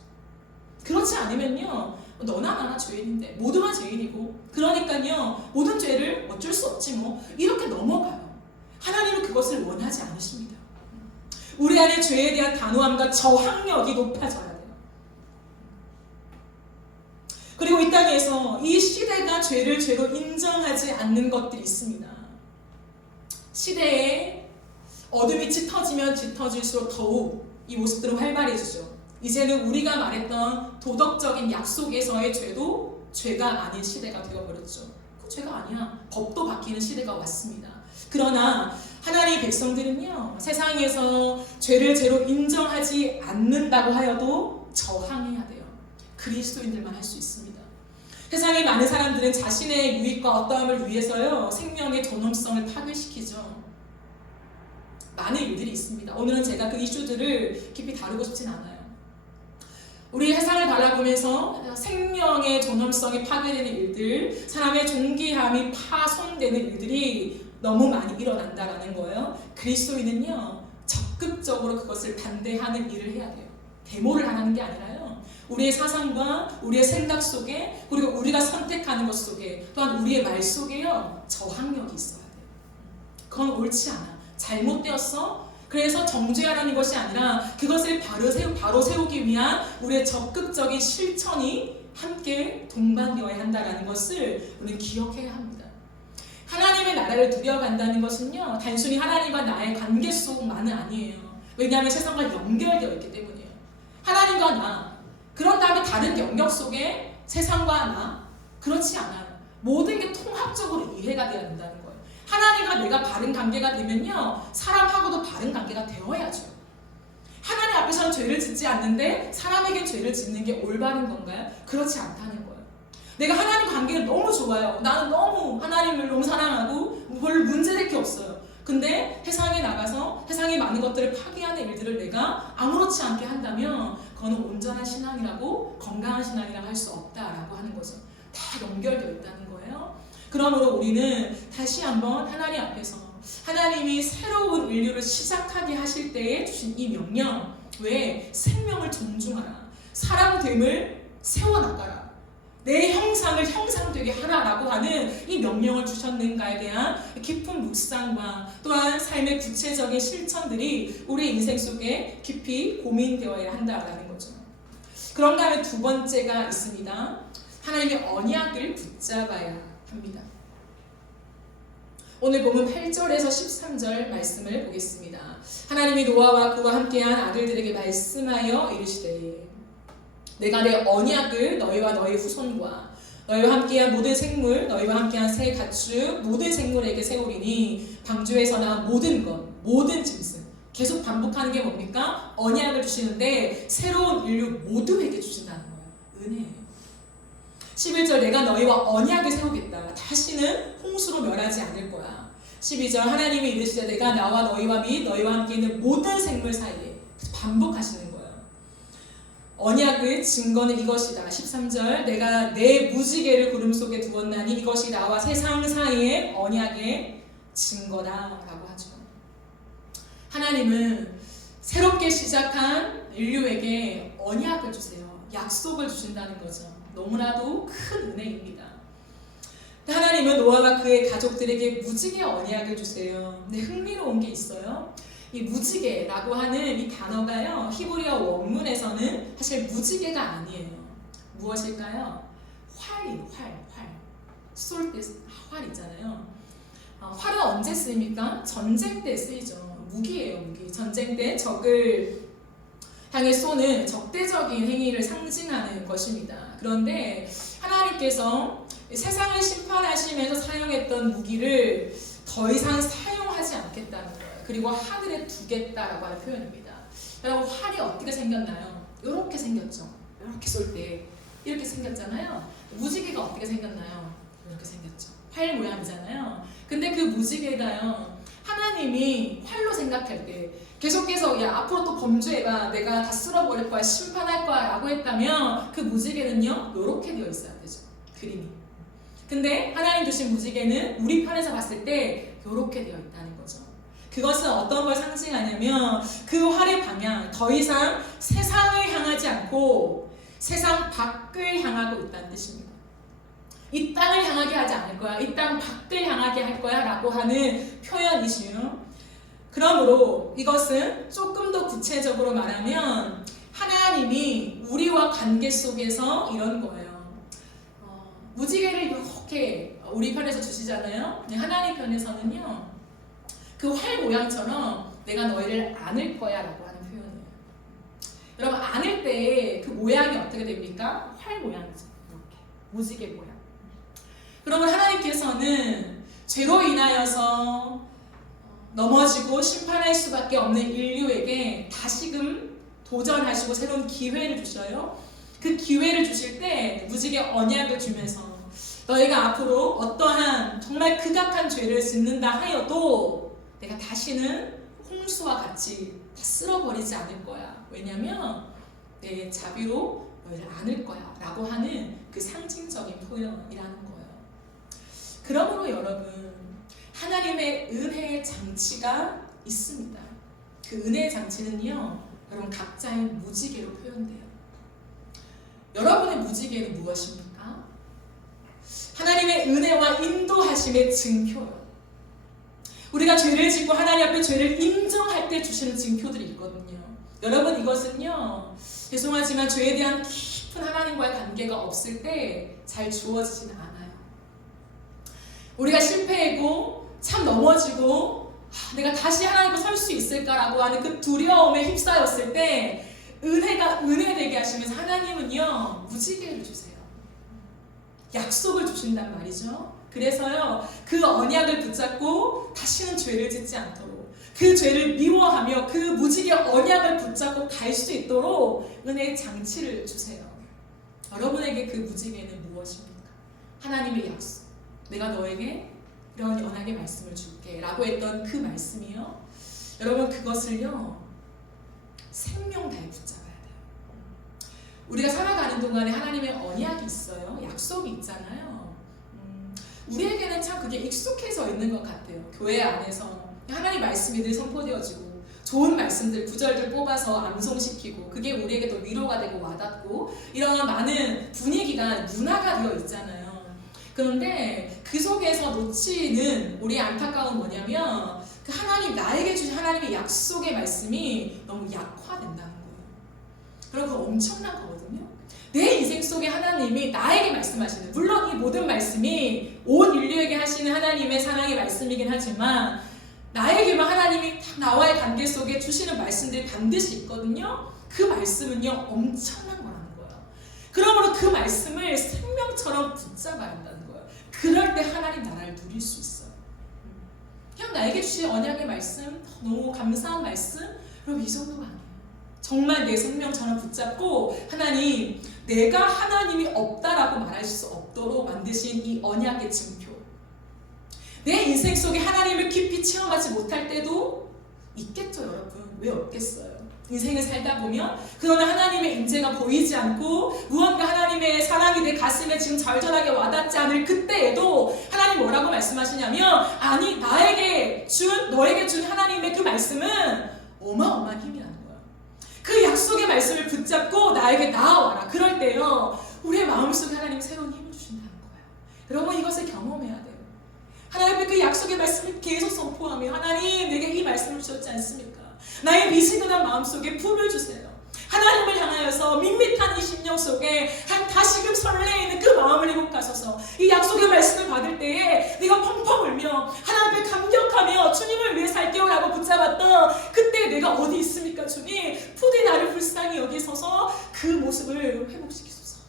그렇지 않으면요, 너나 나나 죄인인데, 모두가 죄인이고, 그러니까요, 모든 죄를 어쩔 수 없지 뭐, 이렇게 넘어가요. 하나님은 그것을 원하지 않으십니다. 우리 안에 죄에 대한 단호함과 저항력이 높아져야 돼요. 그리고 이 땅에서 이 시대가 죄를 죄로 인정하지 않는 것들이 있습니다. 시대에 어둠이 짙어지면 짙어질수록 더욱 이 모습들은 활발해지죠. 이제는 우리가 말했던 도덕적인 약속에서의 죄도 죄가 아닌 시대가 되어버렸죠. 그 죄가 아니야. 법도 바뀌는 시대가 왔습니다. 그러나 하나님의 백성들은요, 세상에서 죄를 죄로 인정하지 않는다고 하여도 저항해야 돼요. 그리스도인들만 할 수 있습니다. 세상의 많은 사람들은 자신의 유익과 어떠함을 위해서요, 생명의 존엄성을 파괴시키죠. 많은 일들이 있습니다. 오늘은 제가 그 이슈들을 깊이 다루고 싶진 않아요. 우리 세상을 바라보면서 생명의 존엄성이 파괴되는 일들, 사람의 존귀함이 파손되는 일들이 너무 많이 일어난다라는 거예요. 그리스도인은요, 적극적으로 그것을 반대하는 일을 해야 돼요. 데모를 하는 게 아니라요, 우리의 사상과 우리의 생각 속에, 그리고 우리가 선택하는 것 속에, 또한 우리의 말 속에요, 저항력이 있어야 돼요. 그건 옳지 않아. 잘못되었어? 그래서 정죄하라는 것이 아니라 그것을 바로 세우기 위한 우리의 적극적인 실천이 함께 동반되어야 한다는 것을 우리는 기억해야 합니다. 하나님의 나라를 누려간다는 것은요, 단순히 하나님과 나의 관계 속만은 아니에요. 왜냐하면 세상과 연결되어 있기 때문이에요. 하나님과 나, 그런 다음에 다른 영역 속에 세상과 나, 그렇지 않아요. 모든 게 통합적으로 이해가 되어야 된다는 거예요. 하나님과 내가 바른 관계가 되면요, 사람하고도 바른 관계가 되어야죠. 하나님 앞에서는 죄를 짓지 않는데 사람에게 죄를 짓는 게 올바른 건가요? 그렇지 않다는 거예요. 내가 하나님 관계를 너무 좋아요. 나는 너무 하나님을 너무 사랑하고 별 문제될 게 없어요. 근데 세상에 나가서 세상의 많은 것들을 파괴하는 일들을 내가 아무렇지 않게 한다면 그거는 온전한 신앙이라고, 건강한 신앙이라고 할 수 없다라고 하는 거죠. 다 연결되어 있다는 거예요. 그러므로 우리는 다시 한번 하나님 앞에서 하나님이 새로운 인류를 시작하게 하실 때에 주신 이 명령, 왜? 생명을 존중하라, 사람됨을 세워나가라, 내 형상을 형상되게 하라라고 하는 이 명령을 주셨는가에 대한 깊은 묵상과 또한 삶의 구체적인 실천들이 우리 인생 속에 깊이 고민되어야 한다라는 거죠. 그런가 하면 두 번째가 있습니다. 하나님의 언약을 붙잡아야 합니다. 오늘 보면 8절에서 13절 말씀을 보겠습니다. 하나님이 노아와 그와 함께한 아들들에게 말씀하여 이르시되, 내가 내 언약을 너희와 너희 후손과 너희와 함께한 모든 생물, 너희와 함께한 새 가축 모든 생물에게 세우리니 방주에서 나온 모든 것, 모든 짐승. 계속 반복하는 게 뭡니까? 언약을 주시는데 새로운 인류 모두에게 주신다는 거예요. 은혜예요. 11절, 내가 너희와 언약을 세우겠다. 다시는 홍수로 멸하지 않을 거야. 12절, 하나님이 이르시되 내가 나와 너희와 및 너희와 함께 있는 모든 생물 사이에, 반복하시는 거예요. 언약의 증거는 이것이다. 13절, 내가 내 무지개를 구름 속에 두었나니 이것이 나와 세상 사이의 언약의 증거다 라고 하죠. 하나님은 새롭게 시작한 인류에게 언약을 주세요. 약속을 주신다는 거죠. 너무나도 큰 은혜입니다. 하나님은 노아와 그의 가족들에게 무지개 언약을 주세요. 근데 흥미로운 게 있어요. 이 무지개라고 하는 이 단어가요, 히브리어 원문에서는 사실 무지개가 아니에요. 무엇일까요? 활이에요. 활. 쏠 때 활 있잖아요. 활은 언제 쓰입니까? 전쟁 때 쓰이죠. 무기예요, 무기. 전쟁 때 적을 향해 쏘는 적대적인 행위를 상징하는 것입니다. 그런데 하나님께서 세상을 심판하시면서 사용했던 무기를 더 이상 사용하지 않겠다는 거예요. 그리고 하늘에 두겠다라고 하는 표현입니다. 여러분, 활이 어떻게 생겼나요? 이렇게 생겼죠. 이렇게 쏠 때 이렇게 생겼잖아요. 무지개가 어떻게 생겼나요? 이렇게 생겼죠. 활 모양이잖아요. 근데 그 무지개가요, 하나님이 활로 생각할 때 계속해서 야 앞으로 또 범죄해봐, 내가 다 쓸어버릴 거야, 심판할 거야 라고 했다면 그 무지개는요 이렇게 되어 있어야 되죠. 그림이. 근데 하나님 주신 무지개는 우리 편에서 봤을 때 이렇게 되어 있다는 거죠. 그것은 어떤 걸 상징하냐면 그 활의 방향, 더 이상 세상을 향하지 않고 세상 밖을 향하고 있다는 뜻입니다. 이 땅을 향하게 하지 않을 거야, 이 땅 밖을 향하게 할 거야 라고 하는 표현이시요. 그러므로 이것은 조금 더 구체적으로 말하면 하나님이 우리와 관계 속에서 이런 거예요. 무지개를 이렇게 우리 편에서 주시잖아요. 하나님 편에서는요, 그 활 모양처럼 내가 너희를 안을 거야 라고 하는 표현이에요. 여러분, 안을 때 그 모양이 어떻게 됩니까? 활 모양이죠. 이렇게 무지개 모양. 그러면 하나님께서는 죄로 인하여서 넘어지고 심판할 수밖에 없는 인류에게 다시금 도전하시고 새로운 기회를 주셔요. 그 기회를 주실 때 무지개 언약을 주면서 너희가 앞으로 어떠한 정말 극악한 죄를 짓는다 하여도 내가 다시는 홍수와 같이 다 쓸어버리지 않을 거야. 왜냐면 내 자비로 너희를 안을 거야 라고 하는 그 상징적인 표현이라는 거예요. 그러므로 여러분, 하나님의 은혜의 장치가 있습니다. 그 은혜의 장치는요, 여러분 각자의 무지개로 표현돼요. 여러분의 무지개는 무엇입니까? 하나님의 은혜와 인도하심의 증표요. 우리가 죄를 짓고 하나님 앞에 죄를 인정할 때 주시는 증표들이 있거든요. 여러분, 이것은요, 죄송하지만 죄에 대한 깊은 하나님과의 관계가 없을 때 잘 주어지진 않아요. 우리가 실패하고 참 넘어지고 내가 다시 하나님 앞에 설 수 있을까라고 하는 그 두려움에 휩싸였을 때 은혜가 은혜되게 하시면서 하나님은요 무지개를 주세요. 약속을 주신단 말이죠. 그래서요 그 언약을 붙잡고 다시는 죄를 짓지 않도록, 그 죄를 미워하며 그 무지개 언약을 붙잡고 갈 수 있도록 은혜의 장치를 주세요. 여러분에게 그 무지개는 무엇입니까? 하나님의 약속. 내가 너에게 이런 언약의 말씀을 줄게 라고 했던 그 말씀이요, 여러분 그것을요 생명 다해 붙잡아야 돼요. 우리가 살아가는 동안에 하나님의 언약이 있어요. 약속이 있잖아요. 우리에게는 참 그게 익숙해져 있는 것 같아요. 교회 안에서 하나님 말씀이 늘 선포되어지고 좋은 말씀들, 구절들 뽑아서 암송시키고 그게 우리에게 또 위로가 되고 와닿고 이런 많은 분위기가 문화가 되어 있잖아요. 그런데 그 속에서 놓치는 우리의 안타까운 뭐냐면 그 하나님, 나에게 주신 하나님의 약속의 말씀이 너무 약화된다는 거예요. 그럼 그거 엄청난 거거든요. 내 인생 속에 하나님이 나에게 말씀하시는, 물론 이 모든 말씀이 온 인류에게 하시는 하나님의 사랑의 말씀이긴 하지만 나에게만 하나님이 딱 나와의 관계 속에 주시는 말씀들이 반드시 있거든요. 그 말씀은요 엄청난 거라는 거예요. 그러므로 그 말씀을 생명처럼 붙잡아야 한다는 거예요. 그럴 때 하나님 나라를 누릴 수 있어요. 그냥 나에게 주신 언약의 말씀, 너무 감사한 말씀, 여러분 이 정도가 아니에요. 정말 내 생명처럼 붙잡고 하나님, 내가 하나님이 없다라고 말할 수 없도록 만드신 이 언약의 증표, 내 인생 속에 하나님을 깊이 체험하지 못할 때도 있겠죠. 여러분 왜 없겠어요? 인생을 살다 보면 그러나 하나님의 인재가 보이지 않고 무언가 하나님의 사랑이 내 가슴에 지금 절절하게 와닿지 않을 그때에도 하나님 뭐라고 말씀하시냐면, 아니 나에게 준, 너에게 준 하나님의 그 말씀은 어마어마한 힘이라는 거야. 그 약속의 말씀을 붙잡고 나에게 나아와라. 그럴 때요 우리의 마음속에 하나님이 새로운 힘을 주신다는 거예요. 여러분 이것을 경험해야 돼요. 하나님의 그 약속의 말씀을 계속 선포하며 하나님 내게 이 말씀을 주셨지 않습니까? 나의 미지근한 마음속에 품을 주세요. 하나님을 향하여서 밋밋한 이 심령 속에 다시금 설레이는 그 마음을 회복하소서. 이 약속의 말씀을 받을 때에 내가 펑펑 울며 하나님 앞에 감격하며 주님을 위해 살게요 라고 붙잡았던 그때 내가 어디 있습니까 주님? 부디 나를 불쌍히 여기소서. 그 모습을 회복시키소서.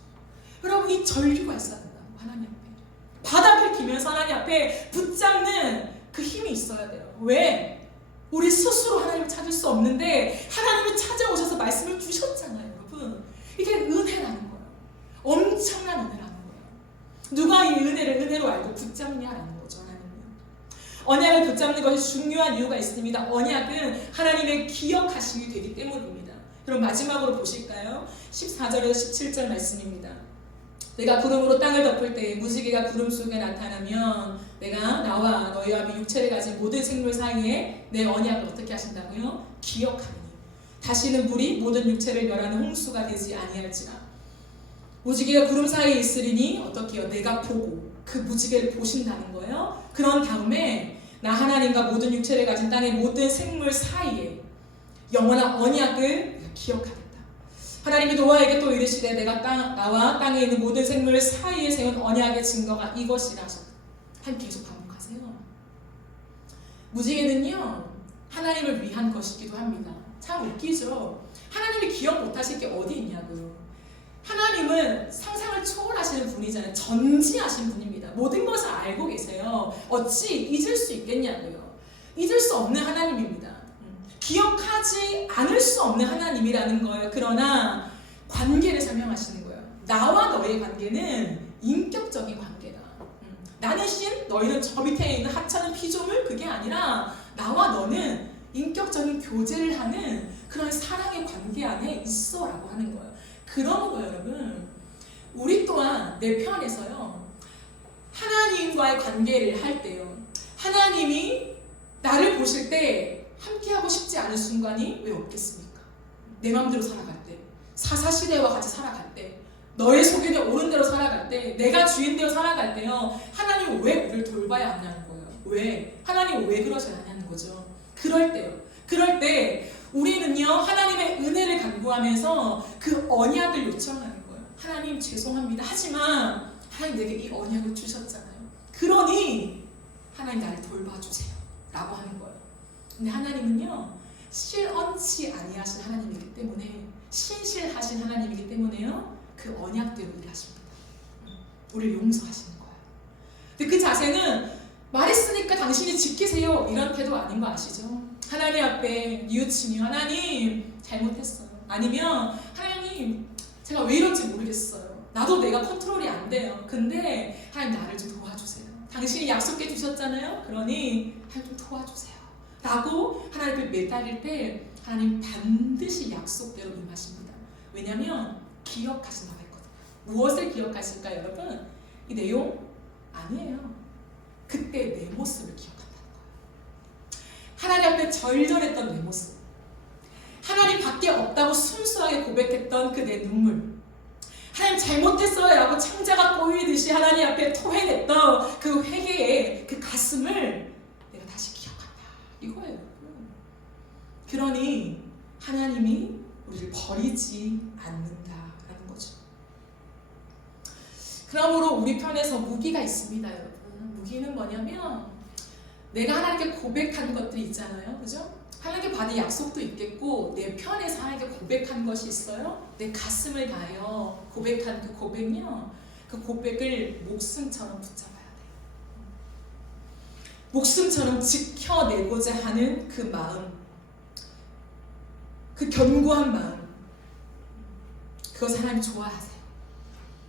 여러분 이 절규가 있어야 된다고. 하나님 앞에 바닥을 기면서 하나님 앞에 붙잡는 그 힘이 있어야 돼요. 왜? 우리 스스로 하나님을 찾을 수 없는데 하나님을 찾아오셔서 말씀을 주셨잖아요. 여러분 이게 은혜라는 거예요. 엄청난 은혜라는 거예요. 누가 이 은혜를 은혜로 알고 붙잡느냐라는 거죠. 하나님은 언약을 붙잡는 것이 중요한 이유가 있습니다. 언약은 하나님의 기억하심이 되기 때문입니다. 그럼 마지막으로 보실까요? 14절에서 17절 말씀입니다. 내가 구름으로 땅을 덮을 때 무지개가 구름 속에 나타나면 내가 나와 너희와 미 육체를 가진 모든 생물 사이에 내 언약을 어떻게 하신다고요? 기억하니 다시는 물이 모든 육체를 멸하는 홍수가 되지 아니할지라. 무지개가 구름 사이에 있으리니 어떻게 해요? 내가 보고 그 무지개를 보신다는 거예요. 그런 다음에 나 하나님과 모든 육체를 가진 땅의 모든 생물 사이에 영원한 언약을 기억하겠다. 하나님이 노아에게 또 이르시되 내가 나와 땅에 있는 모든 생물 사이에 세운 언약의 증거가 이것이라 하셨다. 계속 반복하세요. 무지개는요 하나님을 위한 것이기도 합니다. 참 웃기죠. 하나님이 기억 못하실 게 어디 있냐고요. 하나님은 상상을 초월하시는 분이잖아요. 전지하신 분입니다. 모든 것을 알고 계세요. 어찌 잊을 수 있겠냐고요. 잊을 수 없는 하나님입니다. 기억하지 않을 수 없는 하나님이라는 거예요. 그러나 관계를 설명하시는 거예요. 나와 너의 관계는 인격적인 관계다. 나는 신, 너희는 저 밑에 있는 하찮은 피조물, 그게 아니라 나와 너는 인격적인 교제를 하는 그런 사랑의 관계 안에 있어 라고 하는 거예요. 그러는 거예요. 여러분 우리 또한 내 편에서요 하나님과의 관계를 할 때요 하나님이 나를 보실 때 함께하고 싶지 않은 순간이 왜 없겠습니까? 내 마음대로 살아갈 때, 사사시대와 같이 살아갈 때, 너의 소견이 옳은 대로 살아갈 때, 내가 주인되어 살아갈 때요 하나님 왜 우리를 돌봐야 하냐는 거예요. 왜? 하나님 왜 그러셔야 하냐는 거죠. 그럴 때요. 그럴 때 우리는요 하나님의 은혜를 간구하면서 그 언약을 요청하는 거예요. 하나님 죄송합니다. 하지만 하나님 내게 이 언약을 주셨잖아요. 그러니 하나님 나를 돌봐주세요 라고 하는 거예요. 근데 하나님은요 실언치 아니하신 하나님이기 때문에 신실하신 하나님이기 때문에요 그 언약대로 일하십니다. 우리를 용서하시는 거예요. 근데 그 자세는 말했으니까 당신이 지키세요 이런 태도 아닌 거 아시죠? 하나님 앞에 뉘우치며 하나님 잘못했어요. 아니면 하나님 제가 왜 이런지 모르겠어요. 나도 내가 컨트롤이 안 돼요. 근데 하나님 나를 좀 도와주세요. 당신이 약속해 주셨잖아요. 그러니 하나님 좀 도와주세요 라고 하나님 앞에 매달릴 때 하나님 반드시 약속대로 임하십니다. 왜냐하면 기억하신다고 했거든요. 무엇을 기억하실까요 여러분? 이 내용 아니에요. 그때 내 모습을 기억한다는 거예요. 하나님 앞에 절절했던 내 모습, 하나님 밖에 없다고 순수하게 고백했던 그 내 눈물, 하나님 잘못했어요 라고 창자가 꼬이듯이 하나님 앞에 토해냈던 그 회개의 그 가슴을 내가 다시 기억한다 이거예요. 그러니 하나님이 우리를 버리지 않는다라는 거죠. 그러므로 우리 편에서 무기가 있습니다 여러분. 무기는 뭐냐면 내가 하나님께 고백한 것들이 있잖아요. 그죠? 하나님께 받은 약속도 있겠고 내 편에서 하나님께 고백한 것이 있어요. 내 가슴을 다하여 고백한 그 고백요 그 고백을 목숨처럼 붙잡아야 돼요. 목숨처럼 지켜내고자 하는 그 마음, 그 견고한 마음, 그것을 하나님 좋아하세요.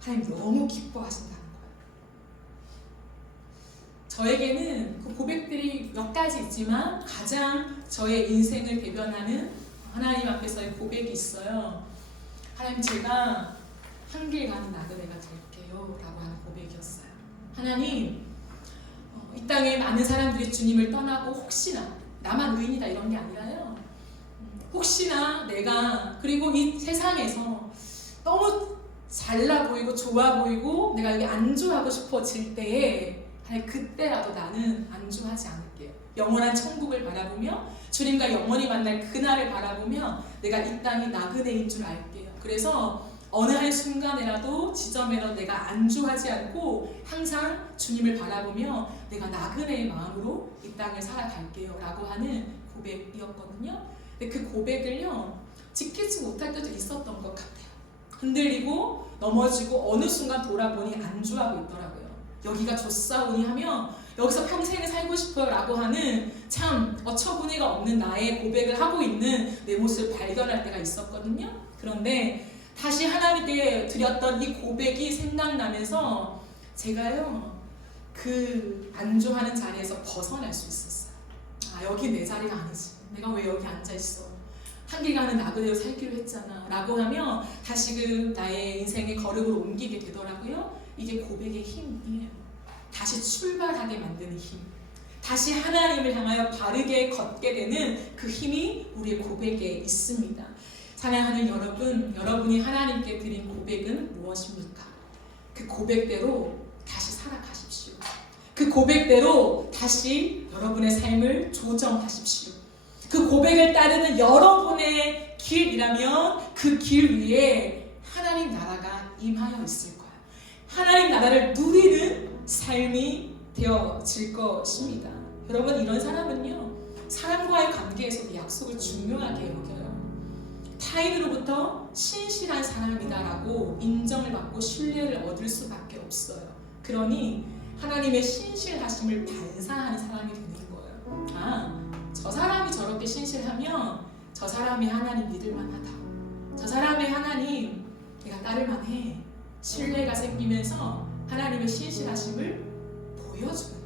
하나님 너무 기뻐하신다는 거예요. 저에게는 그 고백들이 몇 가지 있지만 가장 저의 인생을 대변하는 하나님 앞에서의 고백이 있어요. 하나님 제가 한길 가는 나그네가 될게요 라고 하는 고백이었어요. 하나님 이 땅에 많은 사람들이 주님을 떠나고 혹시나 나만 의인이다 이런 게 아니라요 혹시나 내가 그리고 이 세상에서 너무 잘나 보이고 좋아 보이고 내가 여기 안주하고 싶어질 때에 그때라도 나는 안주하지 않을게요. 영원한 천국을 바라보며 주님과 영원히 만날 그날을 바라보며 내가 이 땅이 나그네인 줄 알게요. 그래서 어느 한 순간에라도 지점에라도 내가 안주하지 않고 항상 주님을 바라보며 내가 나그네의 마음으로 이 땅을 살아갈게요 라고 하는 고백이었거든요. 근데 그 고백을요 지키지 못할 때도 있었던 것 같아요. 흔들리고 넘어지고 어느 순간 돌아보니 안주하고 있더라고요. 여기가 좋사오니 하며 여기서 평생을 살고 싶어요 라고 하는 참 어처구니가 없는 나의 고백을 하고 있는 내 모습을 발견할 때가 있었거든요. 그런데 다시 하나님께 드렸던 이 고백이 생각나면서 제가요 그 안주하는 자리에서 벗어날 수 있었어요. 아, 여기 내 자리가 아니지. 내가 왜 여기 앉아있어. 한길가는 나그네로 살기로 했잖아 라고 하며 다시금 나의 인생의 걸음으로 옮기게 되더라고요. 이게 고백의 힘이에요. 다시 출발하게 만드는 힘, 다시 하나님을 향하여 바르게 걷게 되는 그 힘이 우리의 고백에 있습니다. 사랑하는 여러분, 여러분이 하나님께 드린 고백은 무엇입니까? 그 고백대로 다시 살아가십시오. 그 고백대로 다시 여러분의 삶을 조정하십시오. 그 고백을 따르는 여러분의 길이라면 그 길 위에 하나님 나라가 임하여 있을 거예요. 하나님 나라를 누리는 삶이 되어질 것입니다. 여러분, 이런 사람은요 사람과의 관계에서도 약속을 중요하게 여겨요. 타인으로부터 신실한 사람이다라고 인정을 받고 신뢰를 얻을 수밖에 없어요. 그러니 하나님의 신실하심을 반사하는 사람이 되는 거예요. 아, 저 사람이 저렇게 신실하면 저 사람이 하나님 믿을만하다. 저 사람의 하나님 내가 따를만해. 신뢰가 생기면서 하나님의 신실하심을 보여주는,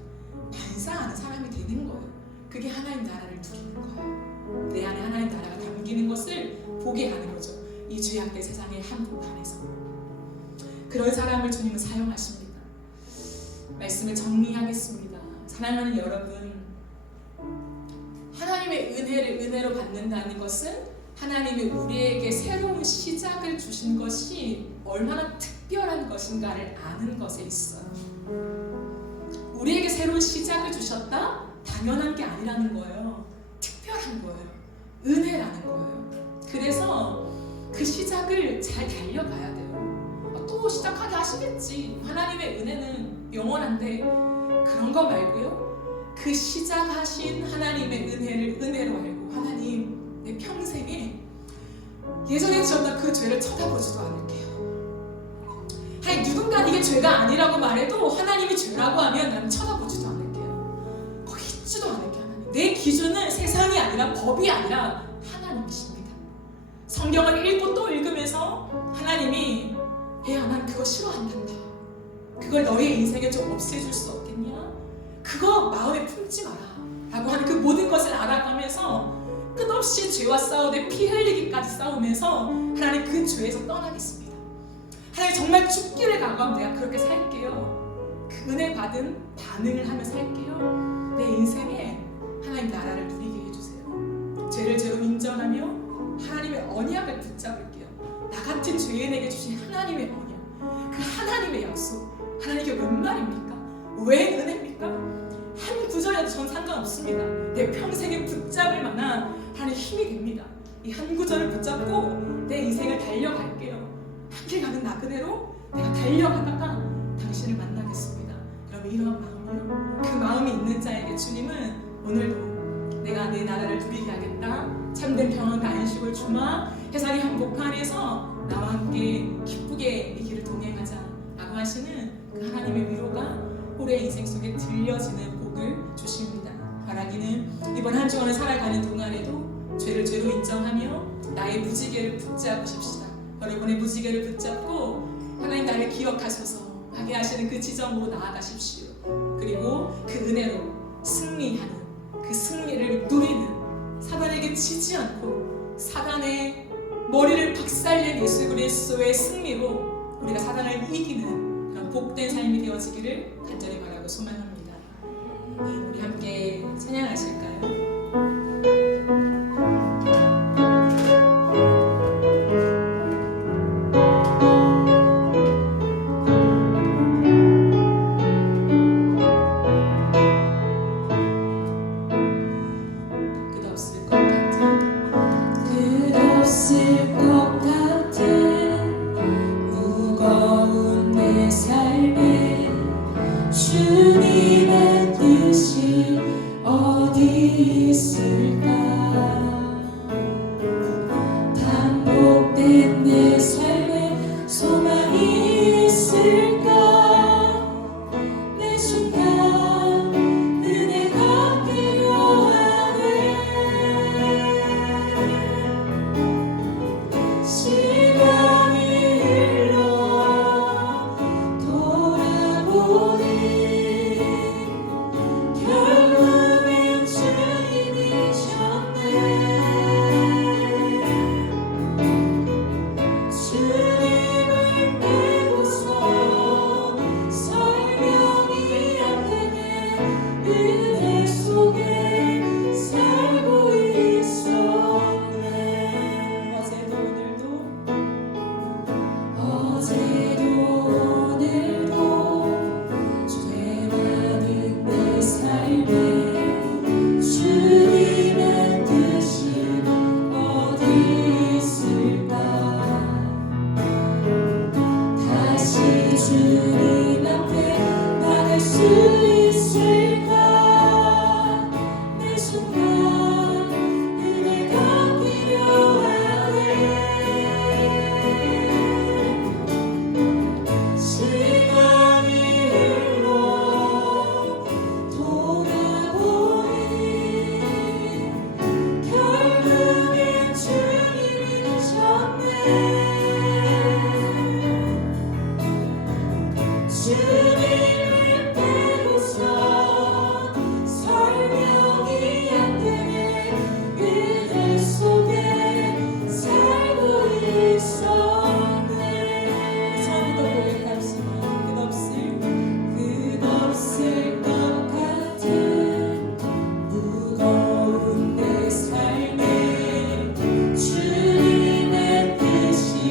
반사하는 사람이 되는 거예요. 그게 하나님 나라를 누리는 거예요. 내 안에 하나님 나라가 담기는 것을 보게 하는 거죠. 이 죄악된 세상의 한복판에서. 그런 사람을 주님은 사용하십니다. 말씀을 정리하겠습니다. 사랑하는 여러분, 하나님의 은혜를 은혜로 받는다는 것은 하나님이 우리에게 새로운 시작을 주신 것이 얼마나 특별한 것인가를 아는 것에 있어요. 우리에게 새로운 시작을 주셨다? 당연한 게 아니라는 거예요. 특별한 거예요. 은혜라는 거예요. 그래서 그 시작을 잘 달려가야 돼요. 또 시작하게 하시겠지. 하나님의 은혜는 영원한데 그런 거 말고요. 그 시작하신 하나님의 은혜를 은혜로 알고 하나님 내 평생에 예전에 지었던 그 죄를 쳐다보지도 않을게요. 아니 누군가 이게 죄가 아니라고 말해도 하나님이 죄라고 하면 나는 쳐다보지도 않을게요. 거기 있지도 않을게요. 하나님. 내 기준은 세상이 아니라 법이 아니라 하나님이십니다. 성경을 읽고 또 읽으면서 하나님이 야, 난 그거 싫어한단다. 그걸 너의 인생에 좀 없애줄 수 없겠냐? 그거 마음에 품지 마라 라고 하는 그 모든 것을 알아가면서 끝없이 죄와 싸우되 피 흘리기까지 싸우면서 하나님 그 죄에서 떠나겠습니다. 하나님 정말 죽기를 각오하면 내가 그렇게 살게요. 그 은혜 받은 반응을 하며 살게요. 내 인생에 하나님 나라를 누리게 해주세요. 죄를 죄로 인정하며 하나님의 언약을 붙잡을게요. 나 같은 죄인에게 주신 하나님의 언약, 그 하나님의 약속, 하나님께 웬 말입니까? 왜 은혜입니까? 한 구절이라도 전 상관없습니다. 내 평생에 붙잡을 만한 하나님의 힘이 됩니다. 이 한 구절을 붙잡고 내 인생을 달려갈게요. 한길 가는 나그네로 내가 달려가다가 당신을 만나겠습니다. 그럼 이런 마음이요. 그 마음이 있는 자에게 주님은 오늘도 내가 내 나라를 누리게 하겠다. 참된 평안과 안식을 주마. 해산의 한복판에서 나와 함께 기쁘게 이 길을 동행하자 라고 하시는 그 하나님의 위로가 우리의 인생 속에 들려지는 복을 주십니다. 바라기는 이번 한 주간을 살아가는 동안에도 죄를 죄로 인정하며 나의 무지개를 붙잡으십시다. 여러분의 무지개를 붙잡고 하나님 나를 기억하소서 하게 하시는 그 지점으로 나아가십시오. 그리고 그 은혜로 승리하는, 그 승리를 누리는, 사단에게 지지 않고 사단의 머리를 박살낸 예수 그리스도의 승리로 우리가 사단을 이기는 그런 복된 삶이 되어지기를 간절히 바라고 소망합니다. 네, 우리 함께 찬양하실까요? 주님을 빼고서 설명이 안 되는 그들 속에 살고 있었네. 처음부터 고백합시다. 끝없을 것 같은 무거운 내 삶에 주님의 뜻이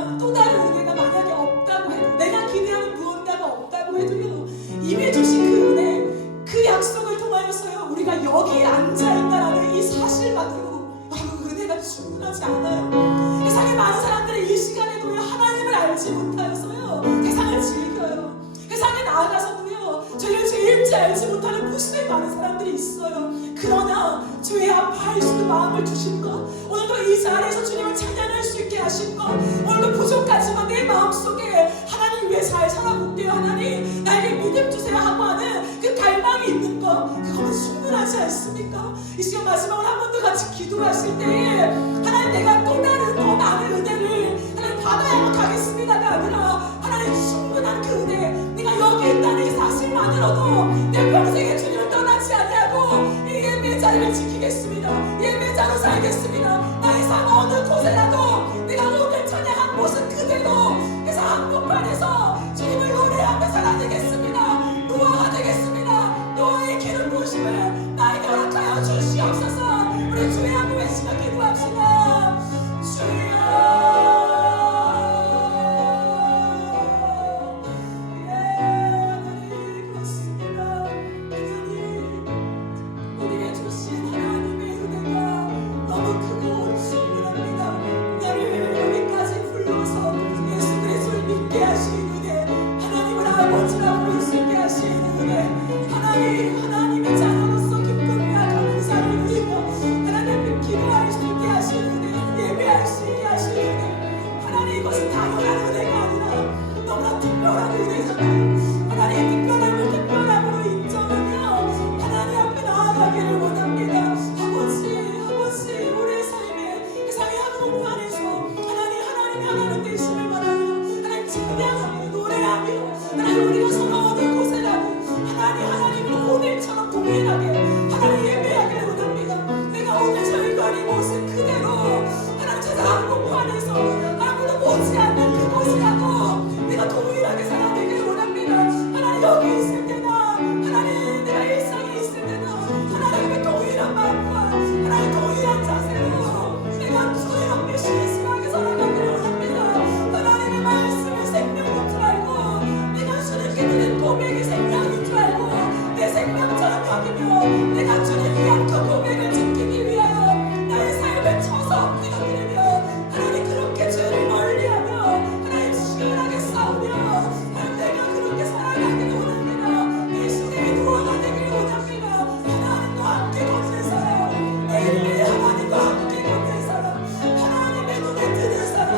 할렐루야. 또 다른 은혜가 만약에 없다고 해도, 내가 기대하는 무언가가 없다고 해도요, 이미 주신 그 은혜, 그 약속을 통하여서요, 우리가 여기 앉아있다라는 이 사실만으로 여러분 은혜가 충분하지 않아요. 세상에 많은 사람들이 이 시간에도요, 하나님을 알지 못하여서요, 세상을 즐겨요. 세상에 나아가서도요, 저희를 죄인지 알지 못하는 무수히 많은 사람들이 있어요. 그러나 죄에 아파하시는 마음을 주신 것, 오늘도 이 자리에서 주님을 찬양할 수 있게 하신 것, 오늘도 부족하지만 내 마음속에 하나님 위해 잘 살아볼게요, 하나님 나에게 믿음 주세요 하고 하는 그 갈망이 있는 것, 그거는 충분하지 않습니까? 이 시간 마지막으로 한 번 더 같이 기도하실 때에 하나님 내가 또 다른 더 많은 은혜를 하나님 받아야만 가겠습니다가 아니라 하나님 충분한 그 은혜, 내가 여기 있다는 이 사실만으로도 내 평생에 주님을 떠나지 아니하고 이 예배의 자리를 지키겠습니다. 예배자로 살겠습니다. 나의 삶 어느 곳에라도 내가 오늘 찬양한 모습 그대로 그래서 한복판에서 주님을 노래하며 살아내겠습니다. 노아가 되겠습니다. 노아의 기름 부으심을 나에게 허락하여 주시옵소서. 우리 주의 한번 외치며 기도합시다. 주여, 하나님의 자녀로서 기쁨과 감사를 누리고 하나님께 기도할 수 있게 하시는 은혜, 예배할 수 있게 하시는 은혜, 하나님 이것은 당연한 은혜가 아니라 너무나 특별한 은혜잖아요. 하나님의 특별함을 특별함으로 인정하며 하나님 앞에 나아가기를 원합니다. 아버지 우리의 삶에 세상의 한복판에서 하나님이 하나님 되심을 바라며 하나님 찬양하며 노래하며 하나님 우리가 서로 어느 곳에라도 하나님을 오늘처럼 동일하게 하나님 예배하기를 원합니다. 내가 오늘 저희가 이 모습 그대로 하나님 찾아 한복판에서 아무도 보지 않는 그곳이라도 내가 동일하게 살아내기를 원합니다. 하나님 여기 있을 때나 하나님 내가 일상에 있을 때나 하나님의 동일한 마음과 하나님 동일한 자세로 내가 주의 앞에 신실하게 살아가기를 원합니다. 하나님의 말씀을 생명인 줄 알고 내가 주님께 드린 고백이 생명인 줄 알고 내 생명처럼 여기며 내가 주님 위한 그 고백을 지키기 위하여 나의 삶을 쳐서 엎드려드리며 하나님 그렇게 죄를 멀리하며 하나님 시원하게 싸우며 하나님 내가 그렇게 살아가기를 원합니다. 내 시대의 노아가 되기를 원합니다. 하나님과 함께 걷는 사람, 매일매일 하나님과 함께 걷는 사람, 하나님의 눈에 드는 사람,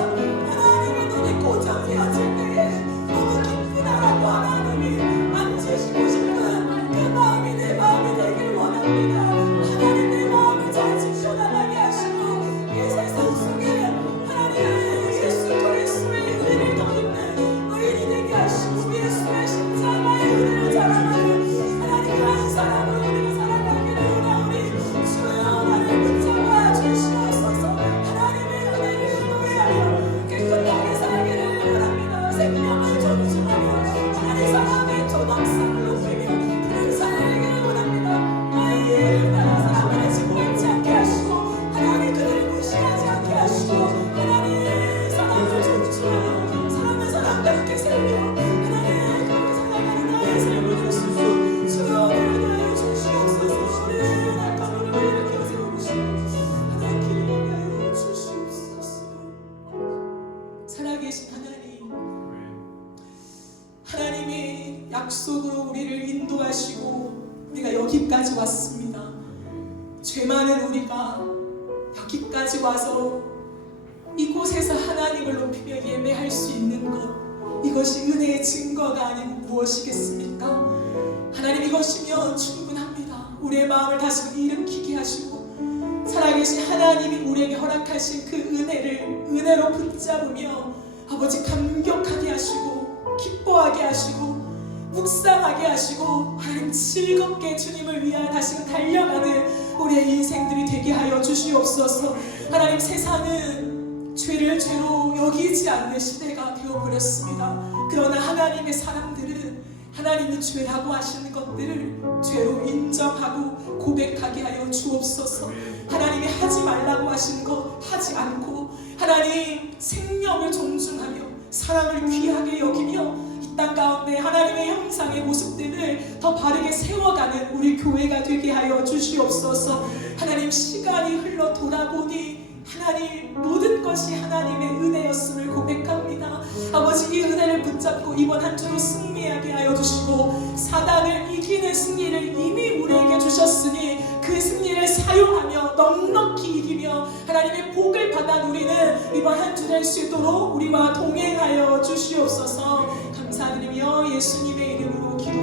하나님의 눈이 고정되어질 때에 너무 기쁘다라고 하나님이 만지시고 싶은 그 마음이 내 마음이 되길 원합니다. 하나님 내 마음을 잘 지켜나가게 하시고 이 세상 속에 하나님 예수 그리스도의 은혜를 덧입는 의인이 되게 하시고 예수의 십자가의 은혜를 자랑하는 하나님 한 사람으로 우리가 살아가기를 원하오니 주여 나를 붙잡아 주시옵소서. 하나님의 은혜를 노래하며 깨끗하게 살기를 원합니다. 생명을 존중하며 하나님 사람의 존엄성을 높이며 그를 살기를 원합니다. 나의 이해를 따라 사람을 짓밟지 않게 하시고 하나님 그들을 무시하지 않게 하시고 하나님 사람을 존중하며 사람을 사람답게 살며 하나님 그렇게 살아가는 나의 삶을 주시고 주여 내려놔요 주시옵소서. 우리의 낙한 우리를 일으켜 세우시고 하나님 길을 하여 주시옵소서. 살아계신 하나님이 약속으로 우리를 인도하시고 우리가 여기까지 왔습니다. 죄 많은 우리가 여기까지 와서 이곳에서 하나님을 높이며 예배할 수 있는 것, 이것이 은혜의 증거가 아니고 무엇이겠습니까? 하나님 이것이면 충분합니다. 우리의 마음을 다시 일으키게 하시고 살아계신 하나님이 우리에게 허락하신 그 은혜를 은혜로 붙잡으며 아버지 감격하게 하시고 기뻐하게 하시고 묵상하게 하시고 하나님 즐겁게 주님을 위하여 다시금 달려가는 우리의 인생들이 되게 하여 주시옵소서. 하나님 세상은 죄를 죄로 여기지 않는 시대가 되어버렸습니다. 그러나 하나님의 사람들은 하나님이 죄라고 하시는 것들을 죄로 인정하고 고백하게 하여 주옵소서. 하나님이 하지 말라고 하시는 것 하지 않고 하나님 생명을 존중하며 사랑을 귀하게 여기며 이 땅 가운데 하나님의 형상의 모습들을 더 바르게 세워가는 우리 교회가 되게 하여 주시옵소서. 하나님 시간이 흘러 돌아보니 하나님 모든 것이 하나님의 은혜였음을 고백합니다. 아버지 이 은혜를 붙잡고 이번 한 주도 승리하게 하여 주시고 사단을 이기는 승리를 이미 우리에게 주셨으니 그 승리를 사용하며 넉넉히 이기며 하나님의 복을 받아 누리는 이번 한 주 될 수 있도록 우리와 동행하여 주시옵소서. 감사드리며 예수님의 이름으로 기도합니다.